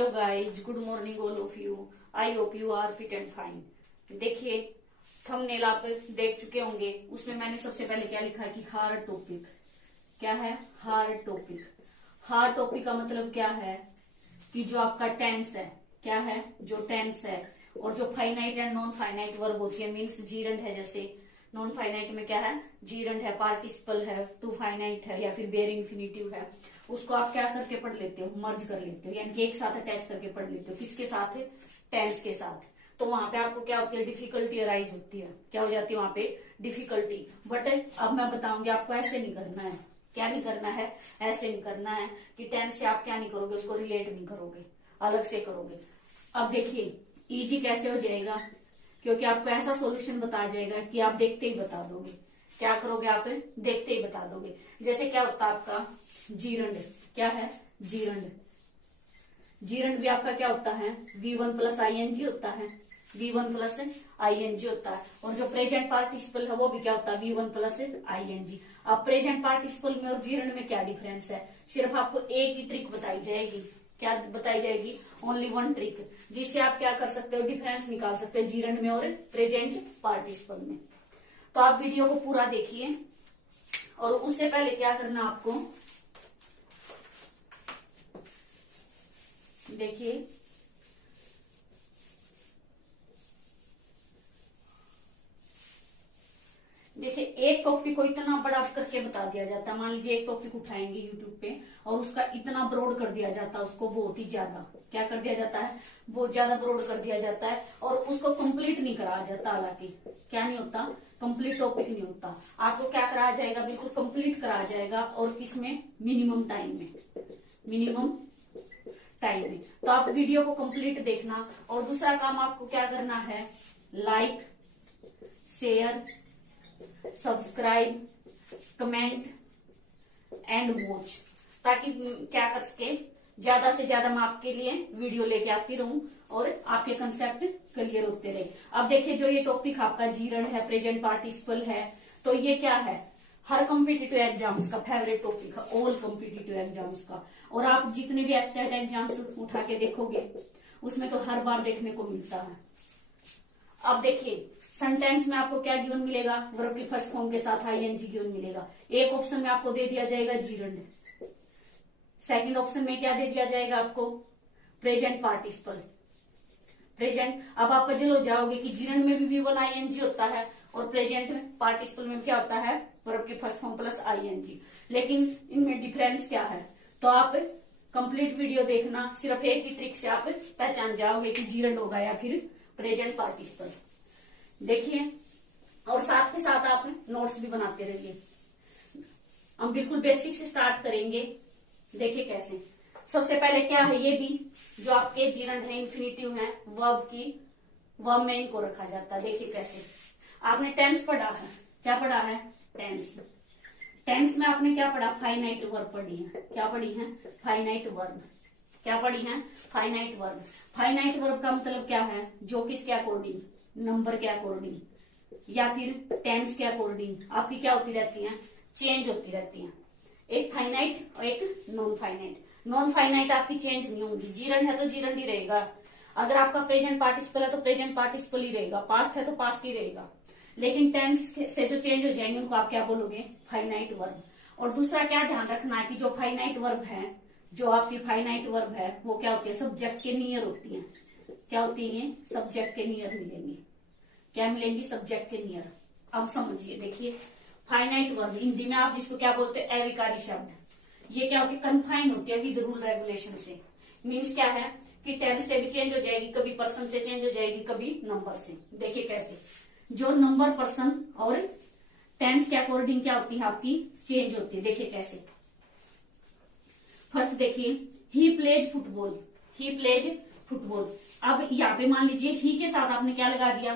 Hello guys, good morning all of you. I hope you are fit and fine. देखिए, thumbnail आप देख चुके होंगे। उसमें मैंने सबसे पहले क्या लिखा है कि हार्ड टॉपिक। क्या है? Hard topic. हार्ड टॉपिक का मतलब क्या है कि जो आपका टेंस है, क्या है, जो टेंस है और जो finite and non finite verb होती है, मीन्स जीरंड है। जैसे नॉन फाइनाइट में क्या है? जीरंड है, पार्टिसिपल है, टू फाइनाइट है या फिर बेयर इंफिनिटिव है। उसको आप क्या करके पढ़ लेते हो? मर्ज कर लेते हो, यानी कि एक साथ अटैच करके पढ़ लेते हो। किसके साथ? टेंस के साथ। तो वहां पे आपको क्या होती है? डिफिकल्टी अराइज होती है। क्या हो जाती है वहां पे? डिफिकल्टी। बट अब मैं बताऊंगी आपको, ऐसे नहीं करना है। क्या नहीं करना है? ऐसे नहीं करना है कि टेंस से आप क्या नहीं करोगे, उसको रिलेट नहीं करोगे, अलग से करोगे। अब देखिए, इजी कैसे हो जाएगा, क्योंकि आपको ऐसा सॉल्यूशन बताया जाएगा कि आप देखते ही बता दोगे। क्या करोगे आप? देखते ही बता दोगे। जैसे क्या होता है आपका? जीरंड। क्या है? जीरंड। जीरंड भी आपका क्या होता है? V1 प्लस ING होता है। V1 प्लस ING होता है। और जो प्रेजेंट पार्टिसिपल है वो भी क्या होता है? V1 plus ING। अब प्रेजेंट पार्टिसिपल में और जीरंड में क्या डिफरेंस है? सिर्फ आपको एक ही ट्रिक बताई जाएगी। क्या बताई जाएगी? ओनली वन ट्रिक, जिससे आप क्या कर सकते हो? डिफरेंस निकाल सकते हो जीरंड में और प्रेजेंट पार्टिसिपल में। तो आप वीडियो को पूरा देखिए। और उससे पहले क्या करना आपको, देखिए, एक टॉपिक को इतना बड़ा करके बता दिया जाता है। मान लीजिए एक टॉपिक उठाएंगे यूट्यूब पे और उसका इतना ब्रॉड कर दिया जाता है, उसको बहुत ही ज्यादा क्या कर दिया जाता है? बहुत ज्यादा ब्रॉड कर दिया जाता है और उसको कंप्लीट नहीं कराया जाता। हालांकि क्या नहीं होता? कंप्लीट टॉपिक नहीं होता। आपको क्या कराया जाएगा? बिल्कुल कंप्लीट कराया जाएगा। और किसमें? मिनिमम टाइम में। मिनिमम टाइम में। तो आप वीडियो को कंप्लीट देखना। और दूसरा काम आपको क्या करना है? Like, share, subscribe, comment and watch, ताकि क्या कर सके, ज्यादा से ज्यादा मैं आपके लिए वीडियो लेके आती रहूं और आपके कंसेप्ट क्लियर होते रहे। अब देखिए, जो ये टॉपिक आपका जीरंड है, प्रेजेंट पार्टिसिपल है, तो ये क्या है? हर कॉम्पिटिटिव एग्जाम्स का फेवरेट टॉपिक है, ऑल कॉम्पिटिटिव एग्जाम्स का। और आप जितने भी एस्टेट एग्जाम्स उठा के देखोगे उसमें तो हर बार देखने को मिलता है। अब देखिए, सेंटेंस में आपको क्या गिवन मिलेगा? वर्ब की फर्स्ट फॉर्म के साथ ING गिवन मिलेगा। एक ऑप्शन में आपको दे दिया जाएगा जीरंड, सेकंड ऑप्शन में क्या दे दिया जाएगा आपको? Present participle. प्रेजेंट। अब आप पजल हो जाओगे कि जीरंड में भी V1 ING होता है और प्रेजेंट में पार्टिसिपल में क्या होता है? वर्ब की फर्स्ट फॉर्म प्लस ING। लेकिन इनमें डिफरेंस क्या है? तो आप कंप्लीट वीडियो देखना, सिर्फ एक ही ट्रिक से आप पहचान जाओगे कि जीरंड होगा या फिर प्रेजेंट पार्टिसिपल। देखिए, और साथ के साथ आप नोट्स भी बनाते रहिए। हम बिल्कुल बेसिक से स्टार्ट करेंगे। देखिए कैसे। सबसे पहले क्या है? ये भी जो आपके जीरंड है, इंफिनिटिव है, वर्ब में इनको रखा जाता है। देखिए कैसे। आपने टेंस पढ़ा है। क्या पढ़ा है? टेंस। टेंस में आपने क्या पढ़ा? फाइनाइट वर्ब पढ़ी है। क्या पढ़ी है? Finite verb. क्या पढ़ी है? Finite verb. फाइनाइट वर्ब का मतलब क्या है? जो किसके अकॉर्डिंग? नंबर के अकॉर्डिंग या फिर टेंस के अकॉर्डिंग आपकी क्या होती रहती है? चेंज होती रहती है। एक फाइनाइट और एक नॉन फाइनाइट। नॉन फाइनाइट आपकी चेंज नहीं होंगी। जीरंड है तो जीरंड ही रहेगा। अगर आपका प्रेजेंट पार्टिसिपल है तो प्रेजेंट पार्टिसिपल ही रहेगा। पास्ट है तो पास्ट ही रहेगा। लेकिन टेंस से जो चेंज हो जाएंगे उनको आप क्या बोलोगे? Finite verb. और दूसरा क्या ध्यान रखना है कि जो फाइनाइट वर्ब है, जो आपकी फाइनाइट वर्ब है, वो क्या होती है? सब्जेक्ट के नियर होती है। क्या होती है? सब्जेक्ट के नियर मिलेंगी। क्या मिलेंगी? सब्जेक्ट के नियर। अब समझिए, देखिए, फाइनाइट वर्ब हिंदी में आप जिसको क्या बोलते हैं? अविकारी शब्द। ये क्या होती है? कन्फाइन होती है विद रूल रेगुलेशन से। मीन्स क्या है कि टेंस से भी चेंज हो जाएगी, कभी पर्सन से चेंज हो जाएगी, कभी नंबर से। देखिए कैसे। जो नंबर, पर्सन और टेंस के अकॉर्डिंग क्या होती है? आपकी चेंज होती है। देखिए कैसे। फर्स्ट देखिए, he plays football. He plays football. अब यहाँ पे मान लीजिए ही के साथ आपने क्या लगा दिया?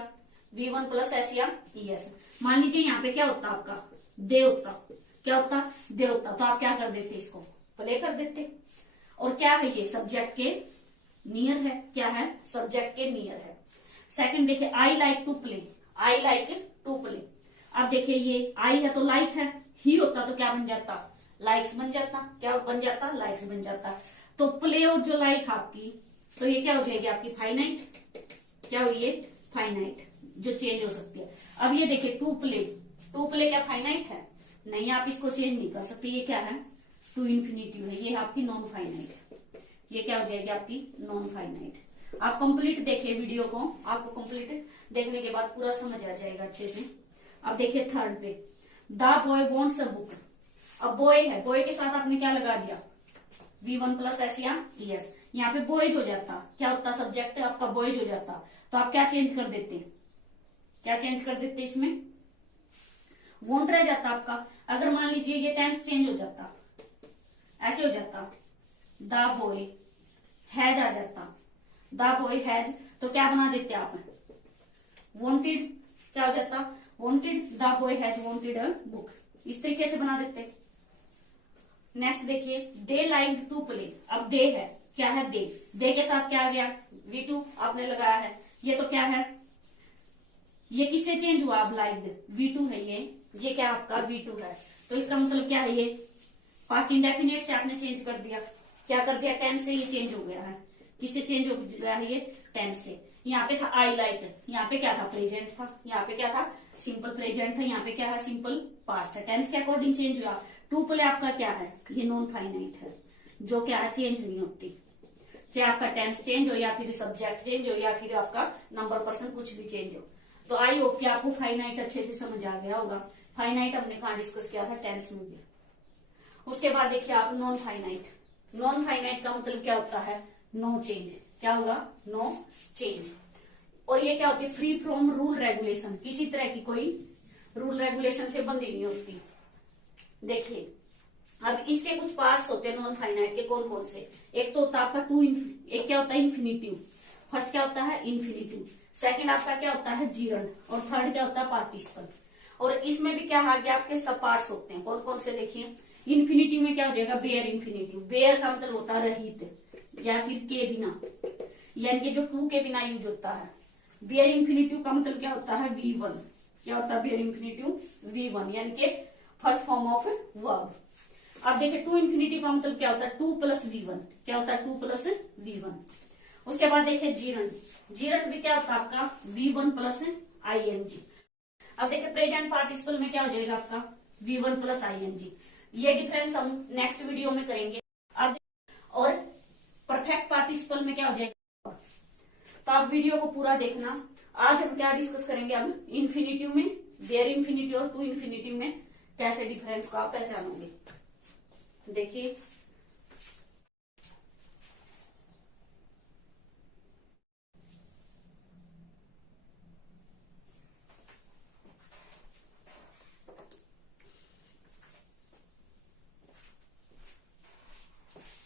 V1 प्लस S या ES। मान लीजिए यहाँ पे क्या होता आपका? दे होता। क्या होता? दे होता। तो आप क्या कर देते? इसको प्ले कर देते। और क्या है ये? सब्जेक्ट के नियर है। क्या है? सब्जेक्ट के नियर है। सेकंड देखिए, I like to play. I like to play. अब देखिए, ये आई है तो लाइक है, ही होता तो क्या बन जाता? लाइक्स बन जाता। क्या बन जाता? लाइक्स बन जाता। तो प्ले और जो लाइक आपकी तो ये क्या हो जाएगी आपकी फाइनाइट, क्या हुई ये फाइनाइट, जो चेंज हो सकती है। अब ये देखिए टू प्ले क्या फाइनाइट है? नहीं, आप इसको चेंज नहीं कर सकते। ये क्या है? टू इन्फिनिटिव है, ये आपकी नॉन फाइनाइट। ये क्या हो जाएगी आपकी नॉन फाइनाइट। आप कंप्लीट देखिए वीडियो को, आपको कंप्लीट देखने के बाद पूरा समझ आ जाएगा अच्छे से। अब देखिए थर्ड पे, the boy wants a book. अब बॉय है, बॉय के साथ आपने क्या लगा दिया? V1 प्लस एस या ES। यहाँ पे बॉयज हो जाता, क्या होता? सब्जेक्ट आपका बॉयज हो जाता, तो आप क्या चेंज कर देते? क्या चेंज कर देते इसमें? वॉन्ट रह जाता आपका। अगर मान लीजिए ये टेंस चेंज हो जाता, ऐसे हो जाता, द बॉय हैज आ जाता, द बॉय हैज, तो क्या बना देते आप? वॉन्टेड, क्या हो जाता? Wanted, the boy has wanted a book, इस तरीके से बना देते। नेक्स्ट देखिए, दे लाइक टू प्ले। अब दे है, क्या है? दे के साथ क्या आ गया? V2 आपने लगाया है, ये तो क्या है? ये किससे चेंज हुआ? अब लाइक V2 है ये क्या आपका V2 है, तो इसका मतलब क्या है? ये पास्ट इंडेफिनिट से आपने चेंज कर दिया। क्या कर दिया? टेंस से ये चेंज हो गया है। किससे चेंज हो गया है? ये टेंस से। यहाँ पे था आई लाइक, यहाँ पे क्या था? प्रेजेंट था, यहाँ पे क्या था? सिंपल प्रेजेंट था, यहाँ पे क्या है? सिंपल पास्ट है। टेंस के अकॉर्डिंग चेंज हुआ। टू प्ले आपका क्या है? ये नॉन फाइनाइट है, जो क्या है? चेंज नहीं होती, चाहे आपका टेंस चेंज हो या फिर सब्जेक्ट चेंज हो या फिर आपका नंबर पर्सन कुछ भी चेंज हो। तो आई होप कि आपको फाइनाइट अच्छे से समझ आ गया होगा। फाइनाइट हमने कहा डिस्कस किया था? टेंस में भी। उसके बाद देखिए आप नॉन फाइनाइट। नॉन फाइनाइट का मतलब क्या होता है? No change. क्या होगा? No change. और ये क्या होती है? फ्री फ्रॉम रूल रेगुलेशन, किसी तरह की कोई रूल रेगुलेशन से बंधी नहीं होती। देखिए अब इसके कुछ पार्ट्स होते हैं नॉन फाइनाइट के, कौन कौन से? एक तो होता है आपका एक क्या होता है? इन्फिनिटिव। फर्स्ट क्या होता है? इन्फिनिटिव। सेकंड आपका क्या होता है? जीरंड। और थर्ड क्या होता है? पार्टिसिपल। और इसमें भी क्या आगे आपके सब पार्ट्स होते हैं, कौन कौन से? देखिए इन्फिनिटिव में क्या हो जाएगा? Bare infinitive. बेयर का मतलब होता है रहित या फिर के बिना, यानी कि जो टू के बिना यूज होता है। बेयर इन्फिनिटिव का मतलब क्या होता है? V1। क्या होता है बेयर इन्फिनिटिव? V1, यानी कि फर्स्ट फॉर्म ऑफ वर्ब। अब देखिए टू इन्फिनिटिव का मतलब क्या होता है? 2 + V1। क्या होता है? 2 + V1। उसके बाद देखिए जीरंड। जीरंड भी क्या होता है आपका? V1 + ING। अब देखिए प्रेजेंट पार्टिसिपल में क्या हो जाएगा आपका? V1 + ING। ये डिफरेंस हम नेक्स्ट वीडियो में करेंगे। अब और परफेक्ट पार्टिसिपल में क्या हो जाएगा? तो आप वीडियो को पूरा देखना। आज हम क्या डिस्कस करेंगे? अब इन्फिनिटिव में, बेयर इन्फिनिटिव और टू इन्फिनिटिव में कैसे डिफरेंस को आप पहचानोगे। देखिए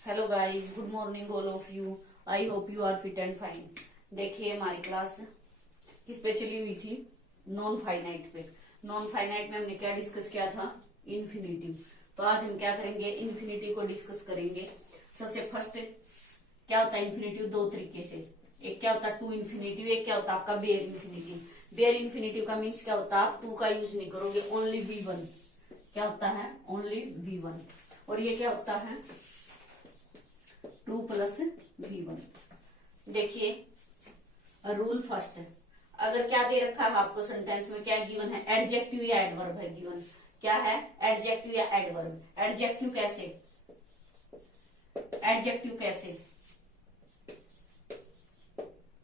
hello guys, good morning all of you. I hope you are fit and fine. देखिए हमारी क्लास किस पे चली हुई थी? नॉन फाइनाइट पे। नॉन फाइनाइट में हमने क्या डिस्कस किया था? इन्फिनिटिव। तो आज हम क्या करेंगे? इन्फिनिटिव को डिस्कस करेंगे। सबसे फर्स्ट क्या होता है इन्फिनिटिव? दो तरीके से, एक क्या होता है टू इन्फिनिटिव, एक क्या होता है आपका बेयर इन्फिनिटिव। बेयर इन्फिनिटिव का मीन्स क्या होता है? आप टू का यूज नहीं करोगे, ओनली V1। क्या होता है? Only V1। और ये क्या होता है? 2 + V1। देखिए रूल फर्स्ट है, अगर क्या दे रखा है आपको सेंटेंस में, क्या गिवन है? एडजेक्टिव या एडवर्ब है गिवन। क्या है? एडजेक्टिव या एडवर्ब। एडजेक्टिव कैसे? एडजेक्टिव कैसे?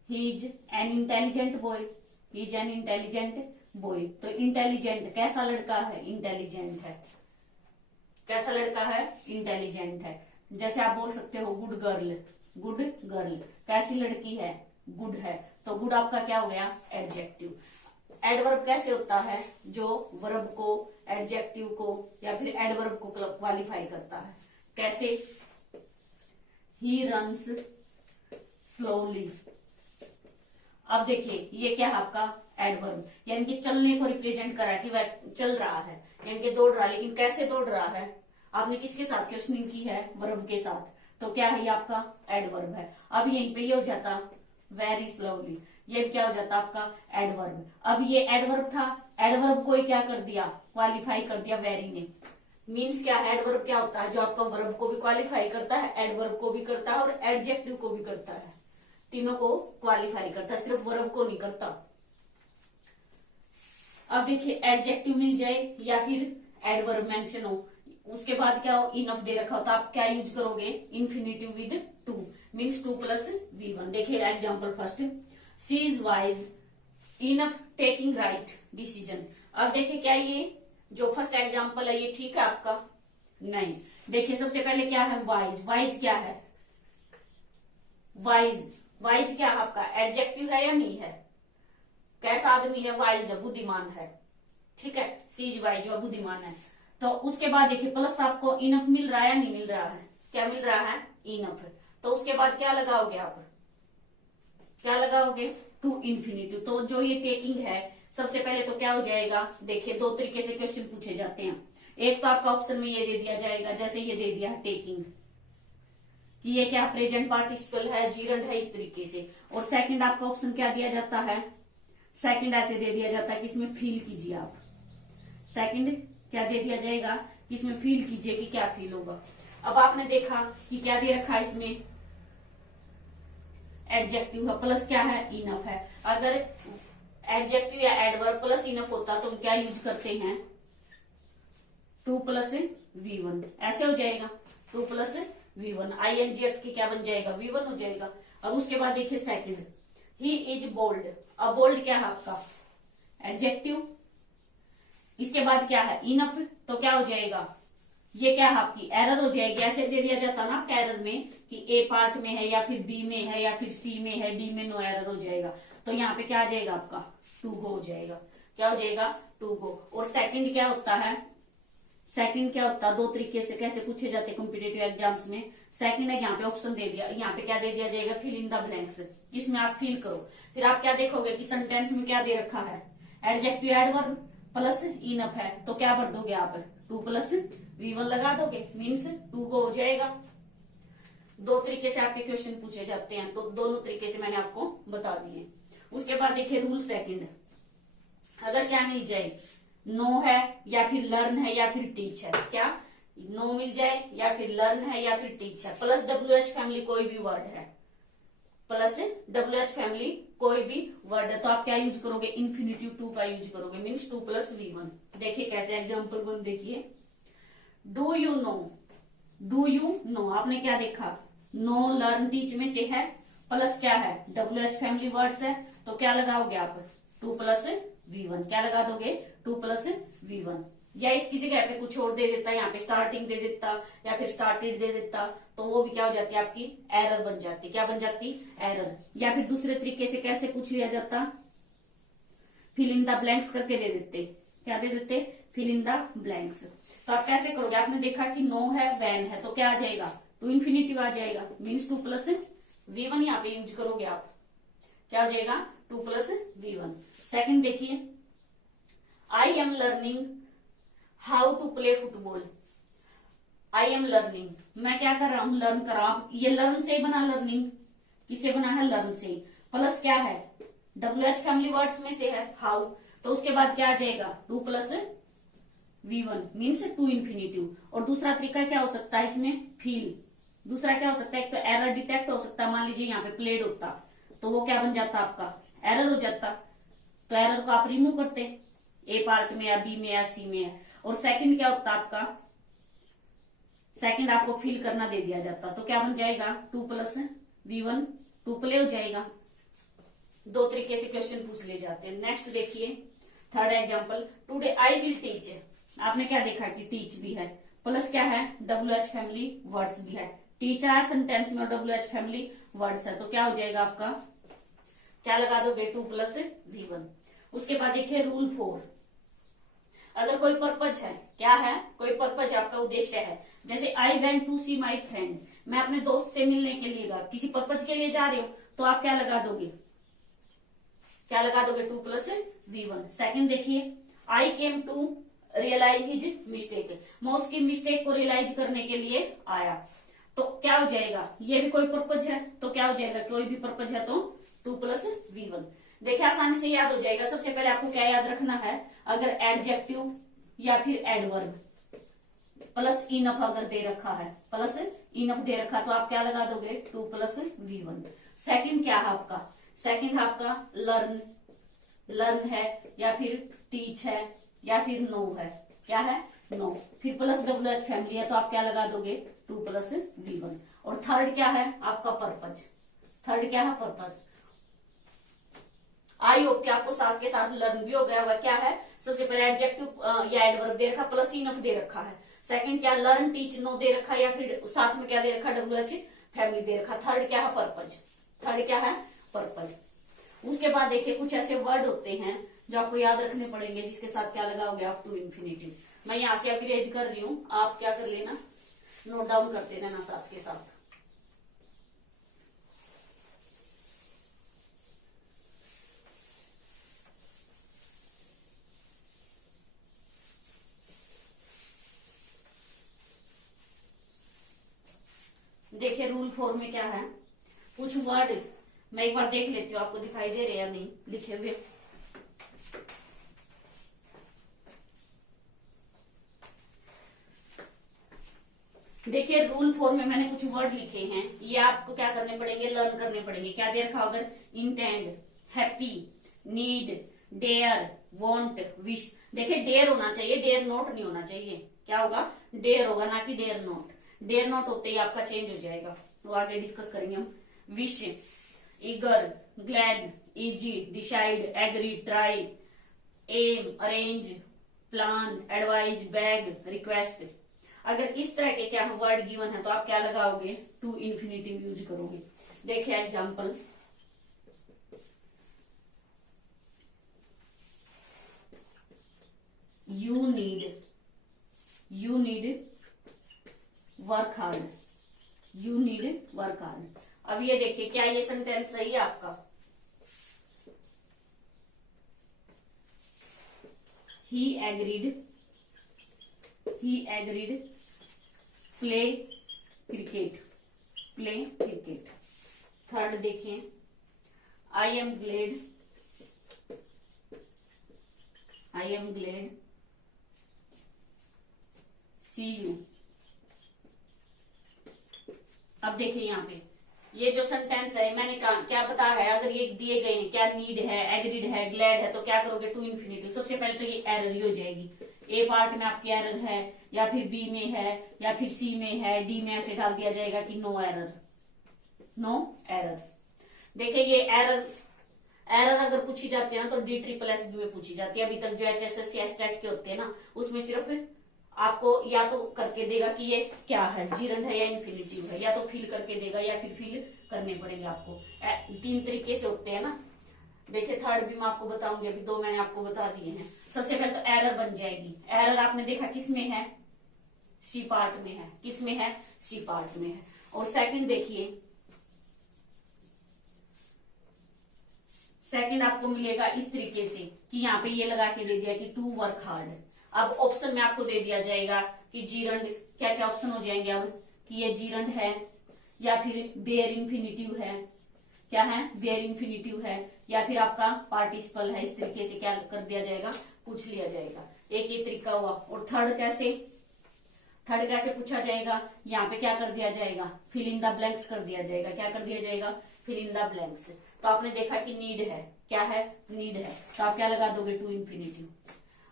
He is an intelligent boy. He is an intelligent boy. तो इंटेलिजेंट कैसा लड़का है? इंटेलिजेंट है। कैसा लड़का है? इंटेलिजेंट है। जैसे आप बोल सकते हो गुड गर्ल। गुड गर्ल कैसी लड़की है? गुड है। तो गुड आपका क्या हो गया? एडजेक्टिव। एडवर्ब कैसे होता है? जो वर्ब को, एडजेक्टिव को या फिर एडवर्ब को क्वालिफाई करता है। कैसे? He runs slowly. अब देखिए ये क्या है आपका? एडवर्ब, यानी कि चलने को रिप्रेजेंट करा कि वह चल रहा है, यानी कि दौड़ रहा है। लेकिन कैसे दौड़ रहा है? आपने किसके साथ क्वेश्चनिंग की है? वर्ब के साथ। तो क्या है? ये आपका एडवर्ब है। अब यहीं पे ये हो जाता वेरी स्लोली। ये क्या हो जाता आपका? एडवर्ब। अब ये एडवर्ब था, एडवर्ब को क्या कर दिया? क्वालिफाई कर दिया वेरी ने। मीन्स क्या है? एडवर्ब क्या होता है? जो आपका वर्ब को भी क्वालिफाई करता है, एडवर्ब को भी करता है और एडजेक्टिव को भी करता है। तीनों को क्वालिफाई करता, सिर्फ वर्ब को नहीं करता। अब देखिए एडजेक्टिव मिल जाए या फिर एडवर्ब मेंशन हो, उसके बाद क्या हो, इनफ दे रखा हो, तो आप क्या यूज करोगे, infinitive with two, means to plus V1। देखिए example first, she is wise enough taking right decision. अब देखिए क्या ये जो फर्स्ट एग्जाम्पल है ये ठीक है आपका, नहीं। देखिए सबसे पहले क्या है, वाइज। वाइज क्या है, वाइज, वाइज क्या है आपका, एडजेक्टिव है या नहीं है, कैसा आदमी है, वाइज है, बुद्धिमान है, ठीक है, सी इज वाइज, वह बुद्धिमान है। तो उसके बाद देखिए प्लस आपको इनफ मिल रहा है या नहीं मिल रहा है, क्या मिल रहा है, इनफ। तो उसके बाद क्या लगाओगे आप, क्या लगाओगे, टू इन्फिनिटिव। तो जो ये टेकिंग है, सबसे पहले तो क्या हो जाएगा, देखिए दो तरीके से क्वेश्चन पूछे जाते हैं। एक तो आपका ऑप्शन में ये दे दिया जाएगा, जैसे ये दे दिया टेकिंग, कि ये क्या प्रेजेंट पार्टिसिपल है, जीरंड है, इस तरीके से। और सेकंड आपका ऑप्शन क्या दिया जाता है, सेकंड ऐसे दे दिया जाता है कि इसमें फील कीजिए आप। सेकंड क्या दे दिया जाएगा कि इसमें फील कीजिए कि क्या फील होगा। अब आपने देखा कि क्या दे रखा है इसमें, एडजेक्टिव है, प्लस क्या है, इनफ है। अगर एडजेक्टिव या एडवर्ब प्लस इनफ होता तो हम क्या यूज करते हैं, टू प्लस V1, ऐसे हो जाएगा, टू प्लस V1, ING के क्या बन जाएगा, V1 हो जाएगा। अब उसके बाद देखिए सेकंड, ही इज बोल्ड। अब बोल्ड क्या है आपका, एडजेक्टिव, इसके बाद क्या है, इनफ, तो क्या हो जाएगा, ये क्या है आपकी एरर हो जाएगी। ऐसे दे दिया जाता ना आपका एरर में कि ए पार्ट में है या फिर बी में है या फिर सी में है, डी में नो एरर हो जाएगा। तो यहाँ पे क्या आ जाएगा आपका, टू गो हो जाएगा, क्या हो जाएगा, टू गो। और सेकंड क्या होता है, सेकंड क्या होता है, दो तरीके से कैसे पूछे जाते हैं कॉम्पिटेटिव एग्जाम्स में। सेकंड है, यहाँ पे ऑप्शन दे दिया, यहाँ पे क्या दे दिया जाएगा, फिल इन द ब्लैंक्स, इसमें आप फिल करो। फिर आप क्या देखोगे कि सेंटेंस में क्या दे रखा है, एडजेक्टिव एडवर्ब प्लस इनफ है, तो क्या भर दोगे आप, टू प्लस V1 लगा दोगे, मीन्स टू को हो जाएगा। दो तरीके से आपके क्वेश्चन पूछे जाते हैं, तो दोनों तरीके से मैंने आपको बता दिए। उसके बाद देखिए रूल सेकंड, अगर क्या मिल जाए, नो है या फिर लर्न है या फिर टीच है, क्या नो मिल जाए या फिर लर्न है या फिर टीच है, प्लस WH फैमिली कोई भी वर्ड है, प्लस WH फैमिली कोई भी वर्ड है, तो आप क्या यूज करोगे, इन्फिनिटिव टू का यूज करोगे, मीन्स टू प्लस V1। देखिए कैसे, एग्जाम्पल 1 देखिए, do you know, do you know, आपने क्या देखा, नो लर्न टीच में से है, प्लस क्या है, WH फैमिली वर्ड्स है, तो क्या लगाओगे आप, टू प्लस V1, क्या लगा दोगे, टू प्लस V1। या इसकी जगह पे कुछ और दे देता, यहाँ पे स्टार्टिंग दे देता या फिर स्टार्टेड दे देता, तो वो भी क्या हो जाती है आपकी एरर बन जाती, क्या बन जाती, एरर। या फिर दूसरे तरीके से कैसे पूछ लिया जाता, फिल इन द ब्लैंक्स करके दे देते, क्या दे देते, फिल इन द ब्लैंक्स। तो आप कैसे करोगे, आपने देखा कि नो है, वैन है, तो क्या आ जाएगा, टू इन्फिनिटिव आ जाएगा, मीन्स टू प्लस V1 यहाँ पे यूज करोगे आप, क्या हो जाएगा, टू प्लस V1। सेकंड देखिए, I am learning how to play football. I am learning, मैं क्या कर रहा हूं, लर्न कर रहा हूं। ये लर्न से ही बना, लर्निंग किसे बना है, लर्न से। प्लस क्या है, WH फैमिली वर्ड्स में से है, हाउ, तो उसके बाद क्या आ जाएगा, to plus V1, means to infinitive. और दूसरा तरीका क्या हो सकता है इसमें, फील। दूसरा क्या हो सकता है, एक तो एरर डिटेक्ट हो सकता है, मान लीजिए यहाँ पे प्लेड होता तो वो क्या बन जाता आपका, एरर हो जाता, तो एरर को आप रिमूव करते, ए पार्ट में या बी में या सी में है। और सेकंड क्या होता आपका, सेकंड आपको फिल करना दे दिया जाता, तो क्या बन जाएगा, to plus V1, to play हो जाएगा। दो तरीके से क्वेश्चन पूछ ले जाते हैं। नेक्स्ट देखिए third example, today I will teach. आपने क्या देखा कि टीच भी है, प्लस क्या है, WH फैमिली वर्ड्स भी है, टीच है सेंटेंस में और WH फैमिली वर्ड्स है, तो क्या हो जाएगा आपका, क्या लगा दोगे, टू प्लस V1। उसके बाद देखिए रूल 4, अगर कोई पर्पज है, क्या है, कोई पर्पज आपका उद्देश्य है, जैसे I went to see my friend, मैं अपने दोस्त से मिलने के लिए किसी पर्पज के लिए जा रहे हो, तो आप क्या लगा दोगे, क्या लगा दोगे, टू प्लस V1। सेकंड देखिए, I came to realize his mistake, मैं उसकी मिस्टेक को रियलाइज करने के लिए आया, तो क्या हो जाएगा, ये भी कोई पर्पज है, तो क्या हो जाएगा, कोई भी पर्पज है तो टू प्लस V1। देखिए आसानी से याद हो जाएगा। सबसे पहले आपको क्या याद रखना है, अगर एडजेक्टिव या फिर एडवर्ब प्लस इनफ अगर दे रखा है, प्लस इनफ दे रखा, तो आप क्या लगा दोगे, टू प्लस V1। सेकंड क्या है आपका, सेकंड है आपका लर्न, लर्न है या फिर टीच है या फिर नो है, क्या है नो। फिर प्लस WH फैमिली है तो आप क्या लगा दोगे 2 + V1। और थर्ड क्या है आपका पर्पज, थर्ड क्या है पर्पज। आई होप कि आपको साथ के साथ लर्न भी हो गया हुआ क्या है। सबसे पहले एडजेक्टिव या एडवर्ब दे रखा, प्लस इनफ दे रखा है। सेकंड क्या लर्न टीच नो दे रखा, या फिर साथ में क्या दे रखा WH फैमिली दे रखा। थर्ड क्या है पर्पज, थर्ड क्या है पर्पज। उसके बाद देखिए कुछ ऐसे वर्ड होते हैं जो आपको याद रखने पड़ेंगे, जिसके साथ क्या लगाओगे आप टू इन्फिनिटिव। मैं यहां से अभी रेज कर रही हूं, आप क्या कर लेना नोट डाउन करते रहना साथ के साथ। देखिए रूल 4 में क्या है, कुछ वर्ड मैं एक बार देख लेती हूँ आपको दिखाई दे रहे या नहीं लिखे हुए। देखिए रूल 4 में मैंने कुछ वर्ड लिखे हैं, ये आपको क्या करने पड़ेंगे लर्न करने पड़ेंगे। क्या दे रखा अगर intend, happy, need, dare, want, wish. देखिए डेयर होना चाहिए, डेयर नॉट नहीं होना चाहिए। क्या होगा डेयर होगा ना कि डेयर नॉट। डेयर नॉट होते ही आपका चेंज हो जाएगा, वो आगे डिस्कस करेंगे हम। Wish, eager, glad, easy, decide, agree, try, aim, arrange, plan, advise, beg, request. अगर इस तरह के क्या वर्ड गिवन है तो आप क्या लगाओगे टू इन्फिनिटिव यूज करोगे। देखिए example, you need work hard, you need work hard. अब ये देखिए क्या ये सेंटेंस सही है आपका। He agreed play cricket, play cricket. Third देखिए, I am glad see you. अब देखिए यहाँ पे ये जो सेंटेंस है मैंने क्या बताया है, अगर ये दिए गए हैं क्या नीड है, एग्रीड है, ग्लैड है, तो क्या करोगे टू इन्फिनिटिव। सबसे पहले तो ये एरर ही हो जाएगी। ए पार्ट में आपकी एरर है, या फिर बी में है, या फिर सी में है, डी में ऐसे डाल दिया जाएगा कि नो एरर, नो एरर। देखिए ये एरर अगर पूछी जाती है ना तो DSSS में पूछी जाती है। अभी तक जो HSSC स्टेट के होते हैं ना उसमें सिर्फ आपको या तो करके देगा कि ये क्या है, जीरंड है या इन्फिनिटिव है, या तो फिल करके देगा या फिर फिल करने पड़ेंगे आपको। 3 तरीके से होते हैं ना। देखिए थर्ड भी मैं आपको बताऊंगी, अभी 2 मैंने आपको बता दिए हैं। सबसे पहले तो एरर बन जाएगी। एरर आपने देखा किस में है, सी पार्ट में है। किस में है, सी पार्ट में है। और सेकंड देखिए, सेकंड आपको मिलेगा इस तरीके से कि यहाँ पे ये लगा के दे दिया कि टू वर्क हार्ड। अब ऑप्शन में आपको दे दिया जाएगा कि जीरंड, क्या क्या ऑप्शन हो जाएंगे अब कि ये जीरंड है या फिर बेयर इन्फिनिटिव है, क्या है बेयर इन्फिनिटिव है, या फिर आपका पार्टिसिपल है। इस तरीके से क्या कर दिया जाएगा, पूछ लिया जाएगा। एक ये तरीका हुआ। और थर्ड कैसे पूछा जाएगा, यहाँ पे क्या कर दिया जाएगा, फिल इन द ब्लैंक्स कर दिया जाएगा। क्या कर दिया जाएगा, फिल इन द ब्लैंक्स। तो आपने देखा कि नीड है, क्या है नीड है, तो आप क्या लगा दोगे टू इन्फिनिटिव।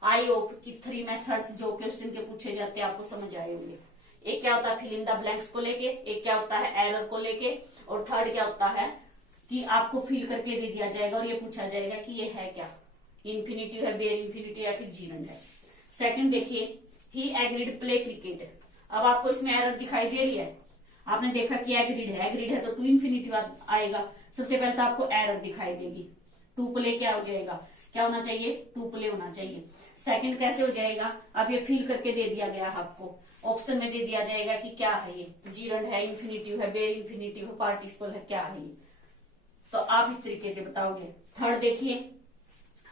आई होप कि 3 मेथड्स जो क्वेश्चन के पूछे जाते हैं आपको समझ आए होंगे। एक क्या होता है फिल इन द ब्लैंक्स को लेके, एक क्या होता है एरर को लेके, और थर्ड क्या होता है कि आपको फिल करके दे दिया जाएगा और ये पूछा जाएगा कि ये है क्या, इन्फिनिटिव है, बेयर इन्फिनिटिव या फिर जीरंड है। सेकंड देखिए, ही एग्रीड प्ले क्रिकेट। अब आपको इसमें एरर दिखाई दे रही है, आपने देखा कि एग्रीड है तो टू इन्फिनिटिव आएगा। सबसे पहले तो आपको एरर दिखाई देगी, टू प्ले क्या हो जाएगा, क्या होना चाहिए, टू प्ले होना चाहिए। सेकंड कैसे हो जाएगा, अब ये फिल करके दे दिया गया है आपको, ऑप्शन में दे दिया जाएगा कि क्या है ये, जीरंड है, इन्फिनिटिव है, बेयर इन्फिनिटिव है, पार्टिसिपल है, क्या है ये। तो आप इस तरीके से बताओगे। थर्ड देखिए,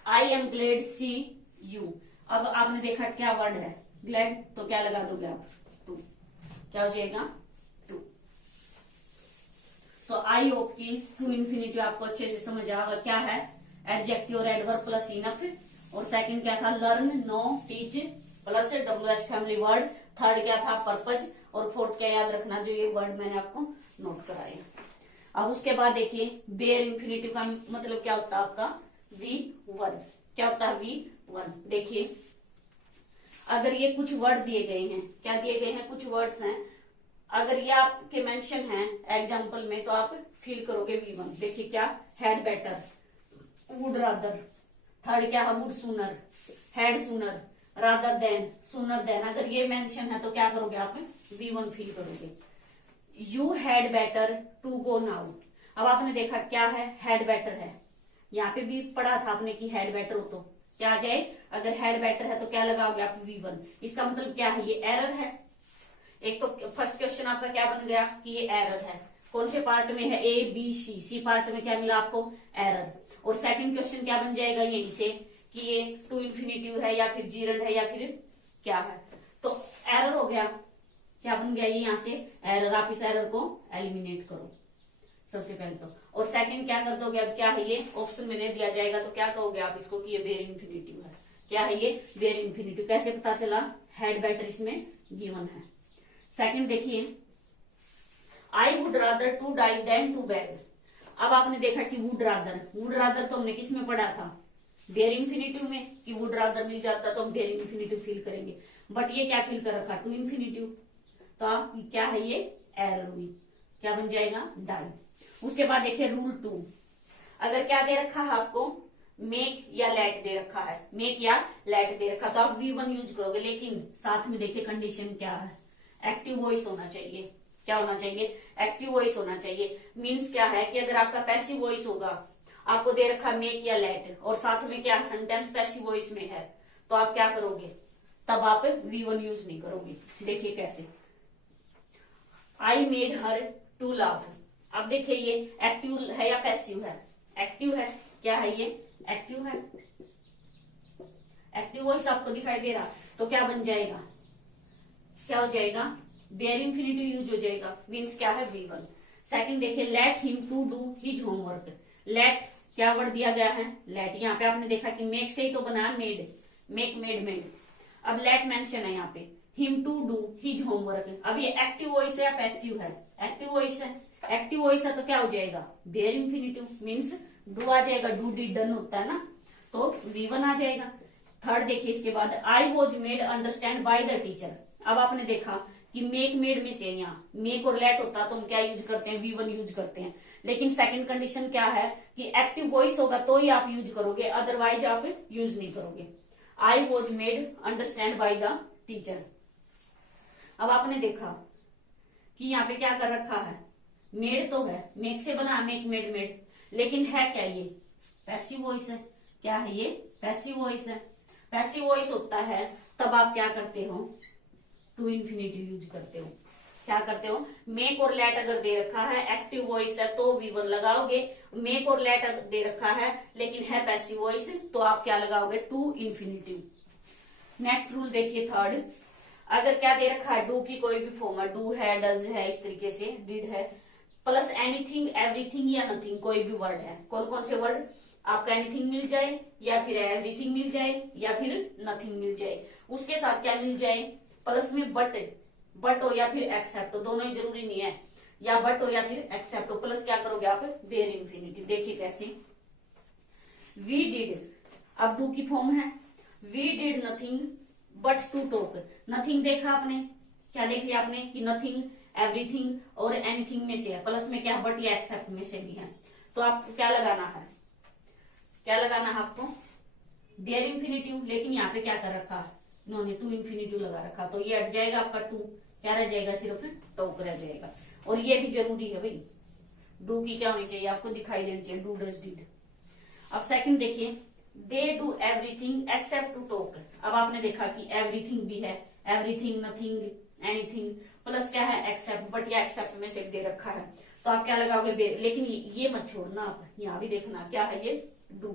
I am glad see you. अब आपने देखा क्या वर्ड है ग्लैड, तो क्या लगा दोगे आप, टू। क्या हो जाएगा, टू। तो आई होप की टू इन्फिनिटिव आपको अच्छे से समझ आ गया। क्या है, एडजेक्टिव और एडवर्ब प्लस इनफ। और सेकंड क्या था, learn, know, teach plus WH family word. Third क्या था, पर्पज। और फोर्थ क्या याद रखना, जो ये वर्ड मैंने आपको नोट कराया। अब उसके बाद देखिए बेयर इंफिनिटिव का मतलब क्या होता है आपका V1। क्या होता है V1? देखिए अगर ये कुछ वर्ड दिए गए हैं, क्या दिए गए हैं, कुछ वर्ड्स हैं, अगर ये आपके मेंशन हैं एग्जाम्पल में तो आप फील करोगे V1। देखिए क्या, had better, would rather, third क्या है would sooner, had sooner, rather than, sooner than, अगर ये मेंशन है तो क्या करोगे आप V1 फील करोगे। You had better to go now. अब आपने देखा क्या है, हैड बेटर है, यहाँ पे भी पढ़ा था आपने कि हैड बेटर हो तो क्या आ जाए, अगर हैड बेटर है तो क्या लगाओगे आप V1। इसका मतलब क्या है, ये एरर है। एक तो फर्स्ट क्वेश्चन आपका क्या बन गया कि ये एरर है, कौन से पार्ट में है, A B C पार्ट में क्या मिला आपको, एरर। और सेकंड क्वेश्चन क्या बन जाएगा यहीं से कि ये टू इन्फिनिटिव है या फिर जीरंड है या फिर क्या है, तो एरर हो गया। क्या बन गया ये यहाँ से एरर, आप इस एरर को एलिमिनेट करो सबसे पहले तो। और सेकंड क्या कर दोगे, अब क्या है ये ऑप्शन में दे दिया जाएगा तो क्या कहोगे आप इसको कि ये बेयर इन्फिनिटिव है। क्या है ये बेयर इन्फिनिटिव, कैसे पता चला, हैड बेटर इसमें गिवन है। सेकंड देखिए, I would rather to die than to beg. अब आपने देखा कि वुड रादर तो हमने किस में पढ़ा था, बेयर इन्फिनिटिव में, कि वुड रादर मिल जाता तो हम बेयर इन्फिनिटिव फील करेंगे, बट ये क्या फील कर रखा, टू इन्फिनिटिव, तो आप क्या है ये एरर हुई, क्या बन जाएगा डाई। उसके बाद देखिए रूल 2, अगर क्या दे रखा है आपको, मेक या लेट दे रखा है, मेक या लेट दे रखा तो आप V1 यूज करोगे, लेकिन साथ में देखिए कंडीशन क्या है, एक्टिव वॉइस होना चाहिए। क्या होना चाहिए, एक्टिव वॉइस होना चाहिए। मीन्स क्या है कि अगर आपका पैसिव वॉइस होगा, आपको दे रखा मेक या लेट और साथ में क्या सेंटेंस पैसिव वॉइस में है, तो आप क्या करोगे, तब आप V1 यूज नहीं करोगे। देखिए कैसे, I made her to love. अब देखिए ये एक्टिव है या पैसिव है, एक्टिव है, क्या है ये एक्टिव है, एक्टिव वॉइस आपको दिखाई दे रहा, तो क्या बन जाएगा, क्या हो जाएगा, बेयर इन्फिनिटिव यूज हो जाएगा, मीन्स क्या है V1। सेकंड देखिए, let him to do his homework. Let क्या वर्ड दिया गया है, लेट, यहाँ पे आपने देखा कि मेक से ही तो बना मेड, मेक मेड मेड। अब लेट मेंशन है यहाँ पे, him to do his homework. अब ये एक्टिव वॉइस है या पैसिव है, एक्टिव वॉइस है, एक्टिव वॉइस है तो क्या हो जाएगा, बेयर इन्फिनिटिव, मीन्स डू आ जाएगा, डू डिड डन होता है ना, तो V1 आ जाएगा। थर्ड देखिए इसके बाद, I was made understand by the teacher. अब आपने देखा कि मेक मेड में से यहाँ मेक और लेट होता तो हम क्या यूज करते हैं, V1 यूज करते हैं, लेकिन सेकंड कंडीशन क्या है कि एक्टिव वॉइस होगा तो ही आप यूज करोगे, अदरवाइज आप यूज नहीं करोगे। I was made understand by the teacher. अब आपने देखा कि यहाँ पे क्या कर रखा है, मेड तो है, मेक से बना मेक मेड मेड, लेकिन है क्या ये पैसिव वॉइस है, क्या है ये पैसिव वॉइस है। पैसिव वॉइस होता है तब आप क्या करते हो, टू इन्फिनिटिव यूज करते हो। क्या करते हो, मेक और लेट अगर दे रखा है, एक्टिव वॉइस है तो V1 लगाओगे, मेक और लेट दे रखा है लेकिन है पैसिव वॉइस तो आप क्या लगाओगे, टू इन्फिनिटिव। नेक्स्ट रूल देखिए थर्ड, अगर क्या दे रखा है, डू की कोई भी फॉर्म है, डू है, डज है, इस तरीके से डिड है, प्लस एनीथिंग, एवरीथिंग या नथिंग, कोई भी वर्ड है, कौन कौन से वर्ड, आपका एनीथिंग मिल जाए या फिर एवरीथिंग मिल जाए या फिर नथिंग मिल जाए, उसके साथ क्या मिल जाए, प्लस में बट हो या फिर एक्सेप्ट हो, दोनों ही जरूरी नहीं है, या बट हो या फिर एक्सेप्ट हो, प्लस क्या करोगे आप बेयर इन्फिनिटी। देखिए कैसे, वी डिड, अब डू की फॉर्म है, we did nothing but to talk. Nothing देखा आपने, क्या देख लिया आपने कि नथिंग, एवरीथिंग और एनीथिंग में से है, प्लस में क्या बट या एक्सेप्ट में से भी है, तो आपको क्या लगाना है, क्या लगाना है आपको बेयर इन्फिनिटिव, लेकिन यहाँ पे क्या कर रखा, इन्होंने टू इन्फिनिटिव लगा रखा, तो ये हट जाएगा आपका टू, क्या रह जाएगा, सिर्फ टॉक रह जाएगा। और ये भी जरूरी है भाई, डू की क्या होनी चाहिए, आपको दिखाई देनी चाहिए, डू डज डिड। अब सेकंड देखिए, they do everything except to talk. अब आपने देखा कि एवरीथिंग भी है, एवरीथिंग, नथिंग, एनीथिंग, प्लस क्या है एक्सेप्ट, बट या एक्सेप्ट में से दे रखा है, तो आप क्या लगाओगे बेयर, लेकिन ये मत छोड़ना, आप यहाँ भी देखना क्या है ये डू,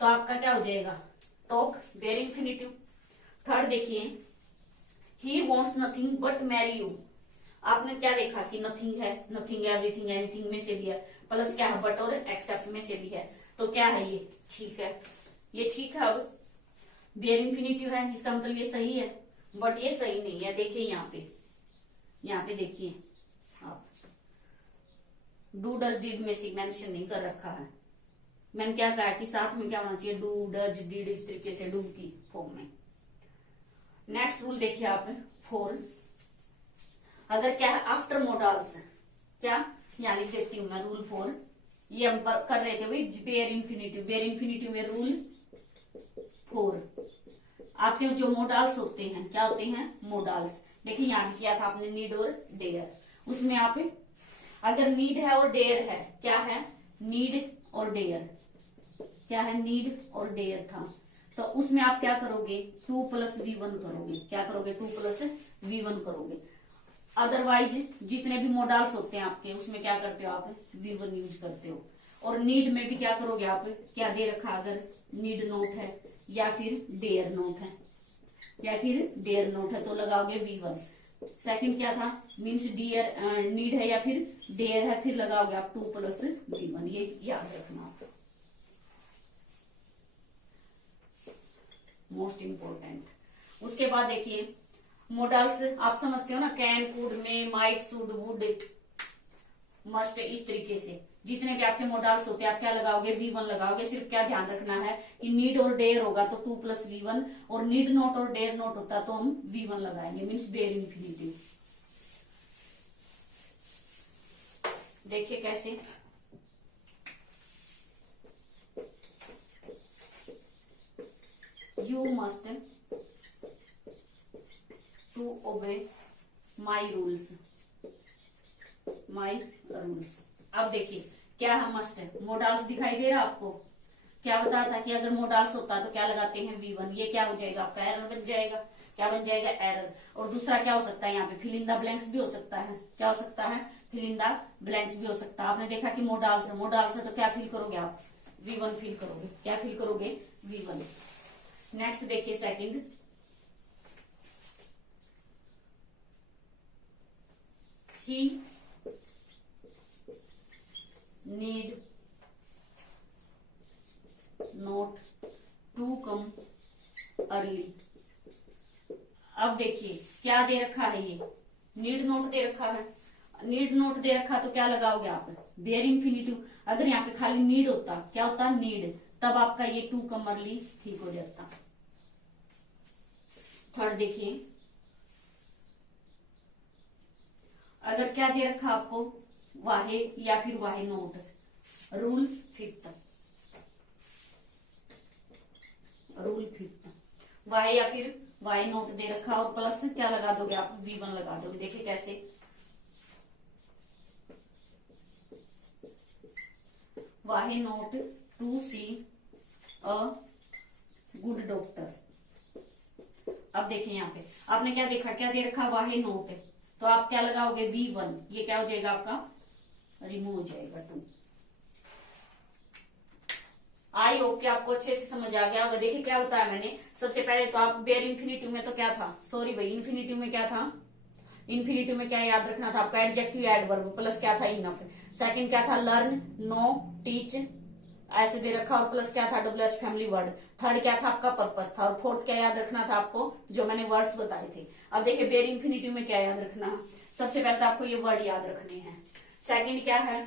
तो आपका क्या हो जाएगा टॉक, बेयर इन्फिनिटिव। थर्ड देखिए, he wants nothing but marry you. आपने क्या देखा कि नथिंग है, नथिंग, एवरीथिंग, एनीथिंग में से भी है, प्लस क्या है बट और एक्सेप्ट में से भी है, तो क्या है ये ठीक है, ये ठीक है। अब बेयर इन्फिनिटिव है, इसका मतलब ये सही है, बट ये सही नहीं है। देखिए यहाँ पे देखिए आप, डू डज डिड में से मेंशन नहीं कर रखा है। मैंने क्या कहा कि साथ में क्या होना चाहिए, डू डज डिड, इस तरीके से डू की फॉर्म में। नेक्स्ट रूल देखिए आप, फोर, अगर क्या है आफ्टर मोडाल्स, क्या यहाँ लिख देती हूं मैं रूल फोर। ये हम कर रहे थे भाई बेयर इन्फिनिटिव, बेयर इन्फिनिटिव में रूल फोर, आपके जो मोडाल्स होते हैं क्या होते हैं, मोडाल्स। देखिए यहाँ किया था आपने नीड और डेयर, उसमें आप अगर नीड है और डेयर है, क्या है नीड और डेयर, क्या है नीड और डेयर था, तो उसमें आप क्या करोगे 2 + V1 करोगे, क्या करोगे 2 + V1 करोगे। अदरवाइज जितने भी मोडाल्स होते हैं आपके उसमें क्या करते हो आप V1 यूज करते हो। और नीड में भी क्या करोगे आप, क्या दे रखा, अगर नीड नोट है या फिर डेयर नोट है, या फिर डेयर नोट है तो लगाओगे V1। सेकंड क्या था, मीन्स डियर नीड है या फिर डेयर है, फिर लगाओगे आप 2 + V1, ये याद रखना आप, मोस्ट इंपोर्टेंट। उसके बाद देखिए मोडाल्स आप समझते हो ना, कैन, कुड, में, माइट, शुड, वुड, मस्ट, इस तरीके से जितने भी आपके मोडाल्स होते हैं आप क्या लगाओगे V1 लगाओगे। सिर्फ क्या ध्यान रखना है कि नीड और डेयर होगा तो 2 + V1, और नीड नोट और डेयर नोट होता तो हम V1 लगाएंगे, मीन्स बेयर इन्फिनिटिव। देखिए कैसे, you must to obey my rules, my rules. अब देखिए क्या है मस्ट है, मोडाल्स दिखाई दे रहा है आपको, क्या बताया था कि अगर मोडाल्स होता तो क्या लगाते हैं V1, ये क्या हो जाएगा आपका एरर बन जाएगा, क्या बन जाएगा एरर। और दूसरा क्या हो सकता है यहाँ पे फिल इन द ब्लैंक्स भी हो सकता है, क्या हो सकता है फिल इन द ब्लैंक्स भी हो सकता है। आपने देखा कि मोडाल्स है, मोडाल्स है तो क्या फिल करोगे आप V1 फिल करोगे, क्या फिल करोगे V1। नेक्स्ट देखिए second, he need not to come early. अब देखिए क्या दे रखा है, ये नीड नोट दे रखा है, नीड नोट दे रखा तो क्या लगाओगे आप बेयर इन्फिनिटिव। अगर यहाँ पे खाली नीड होता, क्या होता नीड, तब आपका ये 2 कम अर्ली ठीक हो जाता। थर्ड देखिए, अगर क्या दे रखा आपको वाहे या फिर why not, rule fifth, rule fifth, why या फिर वाई नोट दे रखा और प्लस क्या लगा दोगे आप V1 लगा दोगे। देखिए कैसे, why not to see a good doctor. अब देखिए यहाँ पे आपने क्या देखा, क्या दे रखा वाहे नोट है, तो आप क्या लगाओगे V1, ये क्या हो जाएगा आपका रिमूव हो जाएगा 2। आई होप कि आपको अच्छे से समझ आ गया होगा। देखिए क्या बताया मैंने, सबसे पहले तो आप बेयर इन्फिनिटिव में तो क्या था, सॉरी भाई इन्फिनिटिव में क्या था, इन्फिनिटिव में क्या याद रखना था आपका एडजेक्टिव एडवर्ब प्लस क्या था इनफ। सेकंड क्या था लर्न, नो, टीच ऐसे दे रखा और प्लस क्या था WH फैमिली वर्ड। थर्ड क्या था आपका पर्पस था, और फोर्थ क्या याद रखना था आपको जो मैंने वर्ड्स बताए थे। अब देखिए बेयर इन्फिनिटिव में क्या याद रखना, सबसे पहले तो आपको ये वर्ड याद रखने हैं। सेकंड क्या है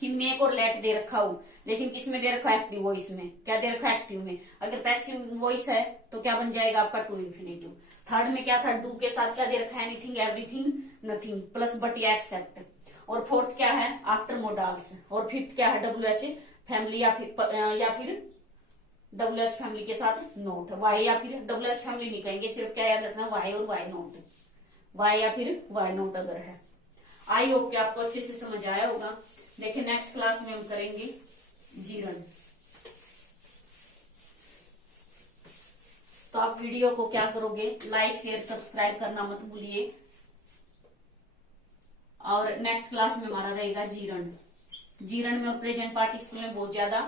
कि मेक और लेट दे रखा हो, लेकिन किसमें दे रखा है एक्टिव वॉइस में, क्या दे रखा है एक्टिव में। अगर पैसिव वॉइस है तो क्या बन जाएगा आपका टू इन्फिनिटिव। थर्ड में क्या था डू के साथ क्या दे रखा है anything, everything, nothing plus but या एक्सेप्ट। और फोर्थ क्या है आफ्टर मोडाल्स। और फिफ्थ क्या है WH फैमिली या फिर WH फैमिली के साथ नोट। वाई या फिर WH फैमिली नहीं कहेंगे, सिर्फ क्या याद रखना वाई और वाई नोट, वाई या फिर वाई नोट अगर है। आई होप कि आपको अच्छे से समझ आया होगा। देखिए नेक्स्ट क्लास में हम करेंगे जीरन। तो आप वीडियो को क्या करोगे, लाइक शेयर सब्सक्राइब करना मत भूलिए। और नेक्स्ट क्लास में हमारा रहेगा जीरन। जीरन में और प्रेजेंट पार्टिसिपल में बहुत ज्यादा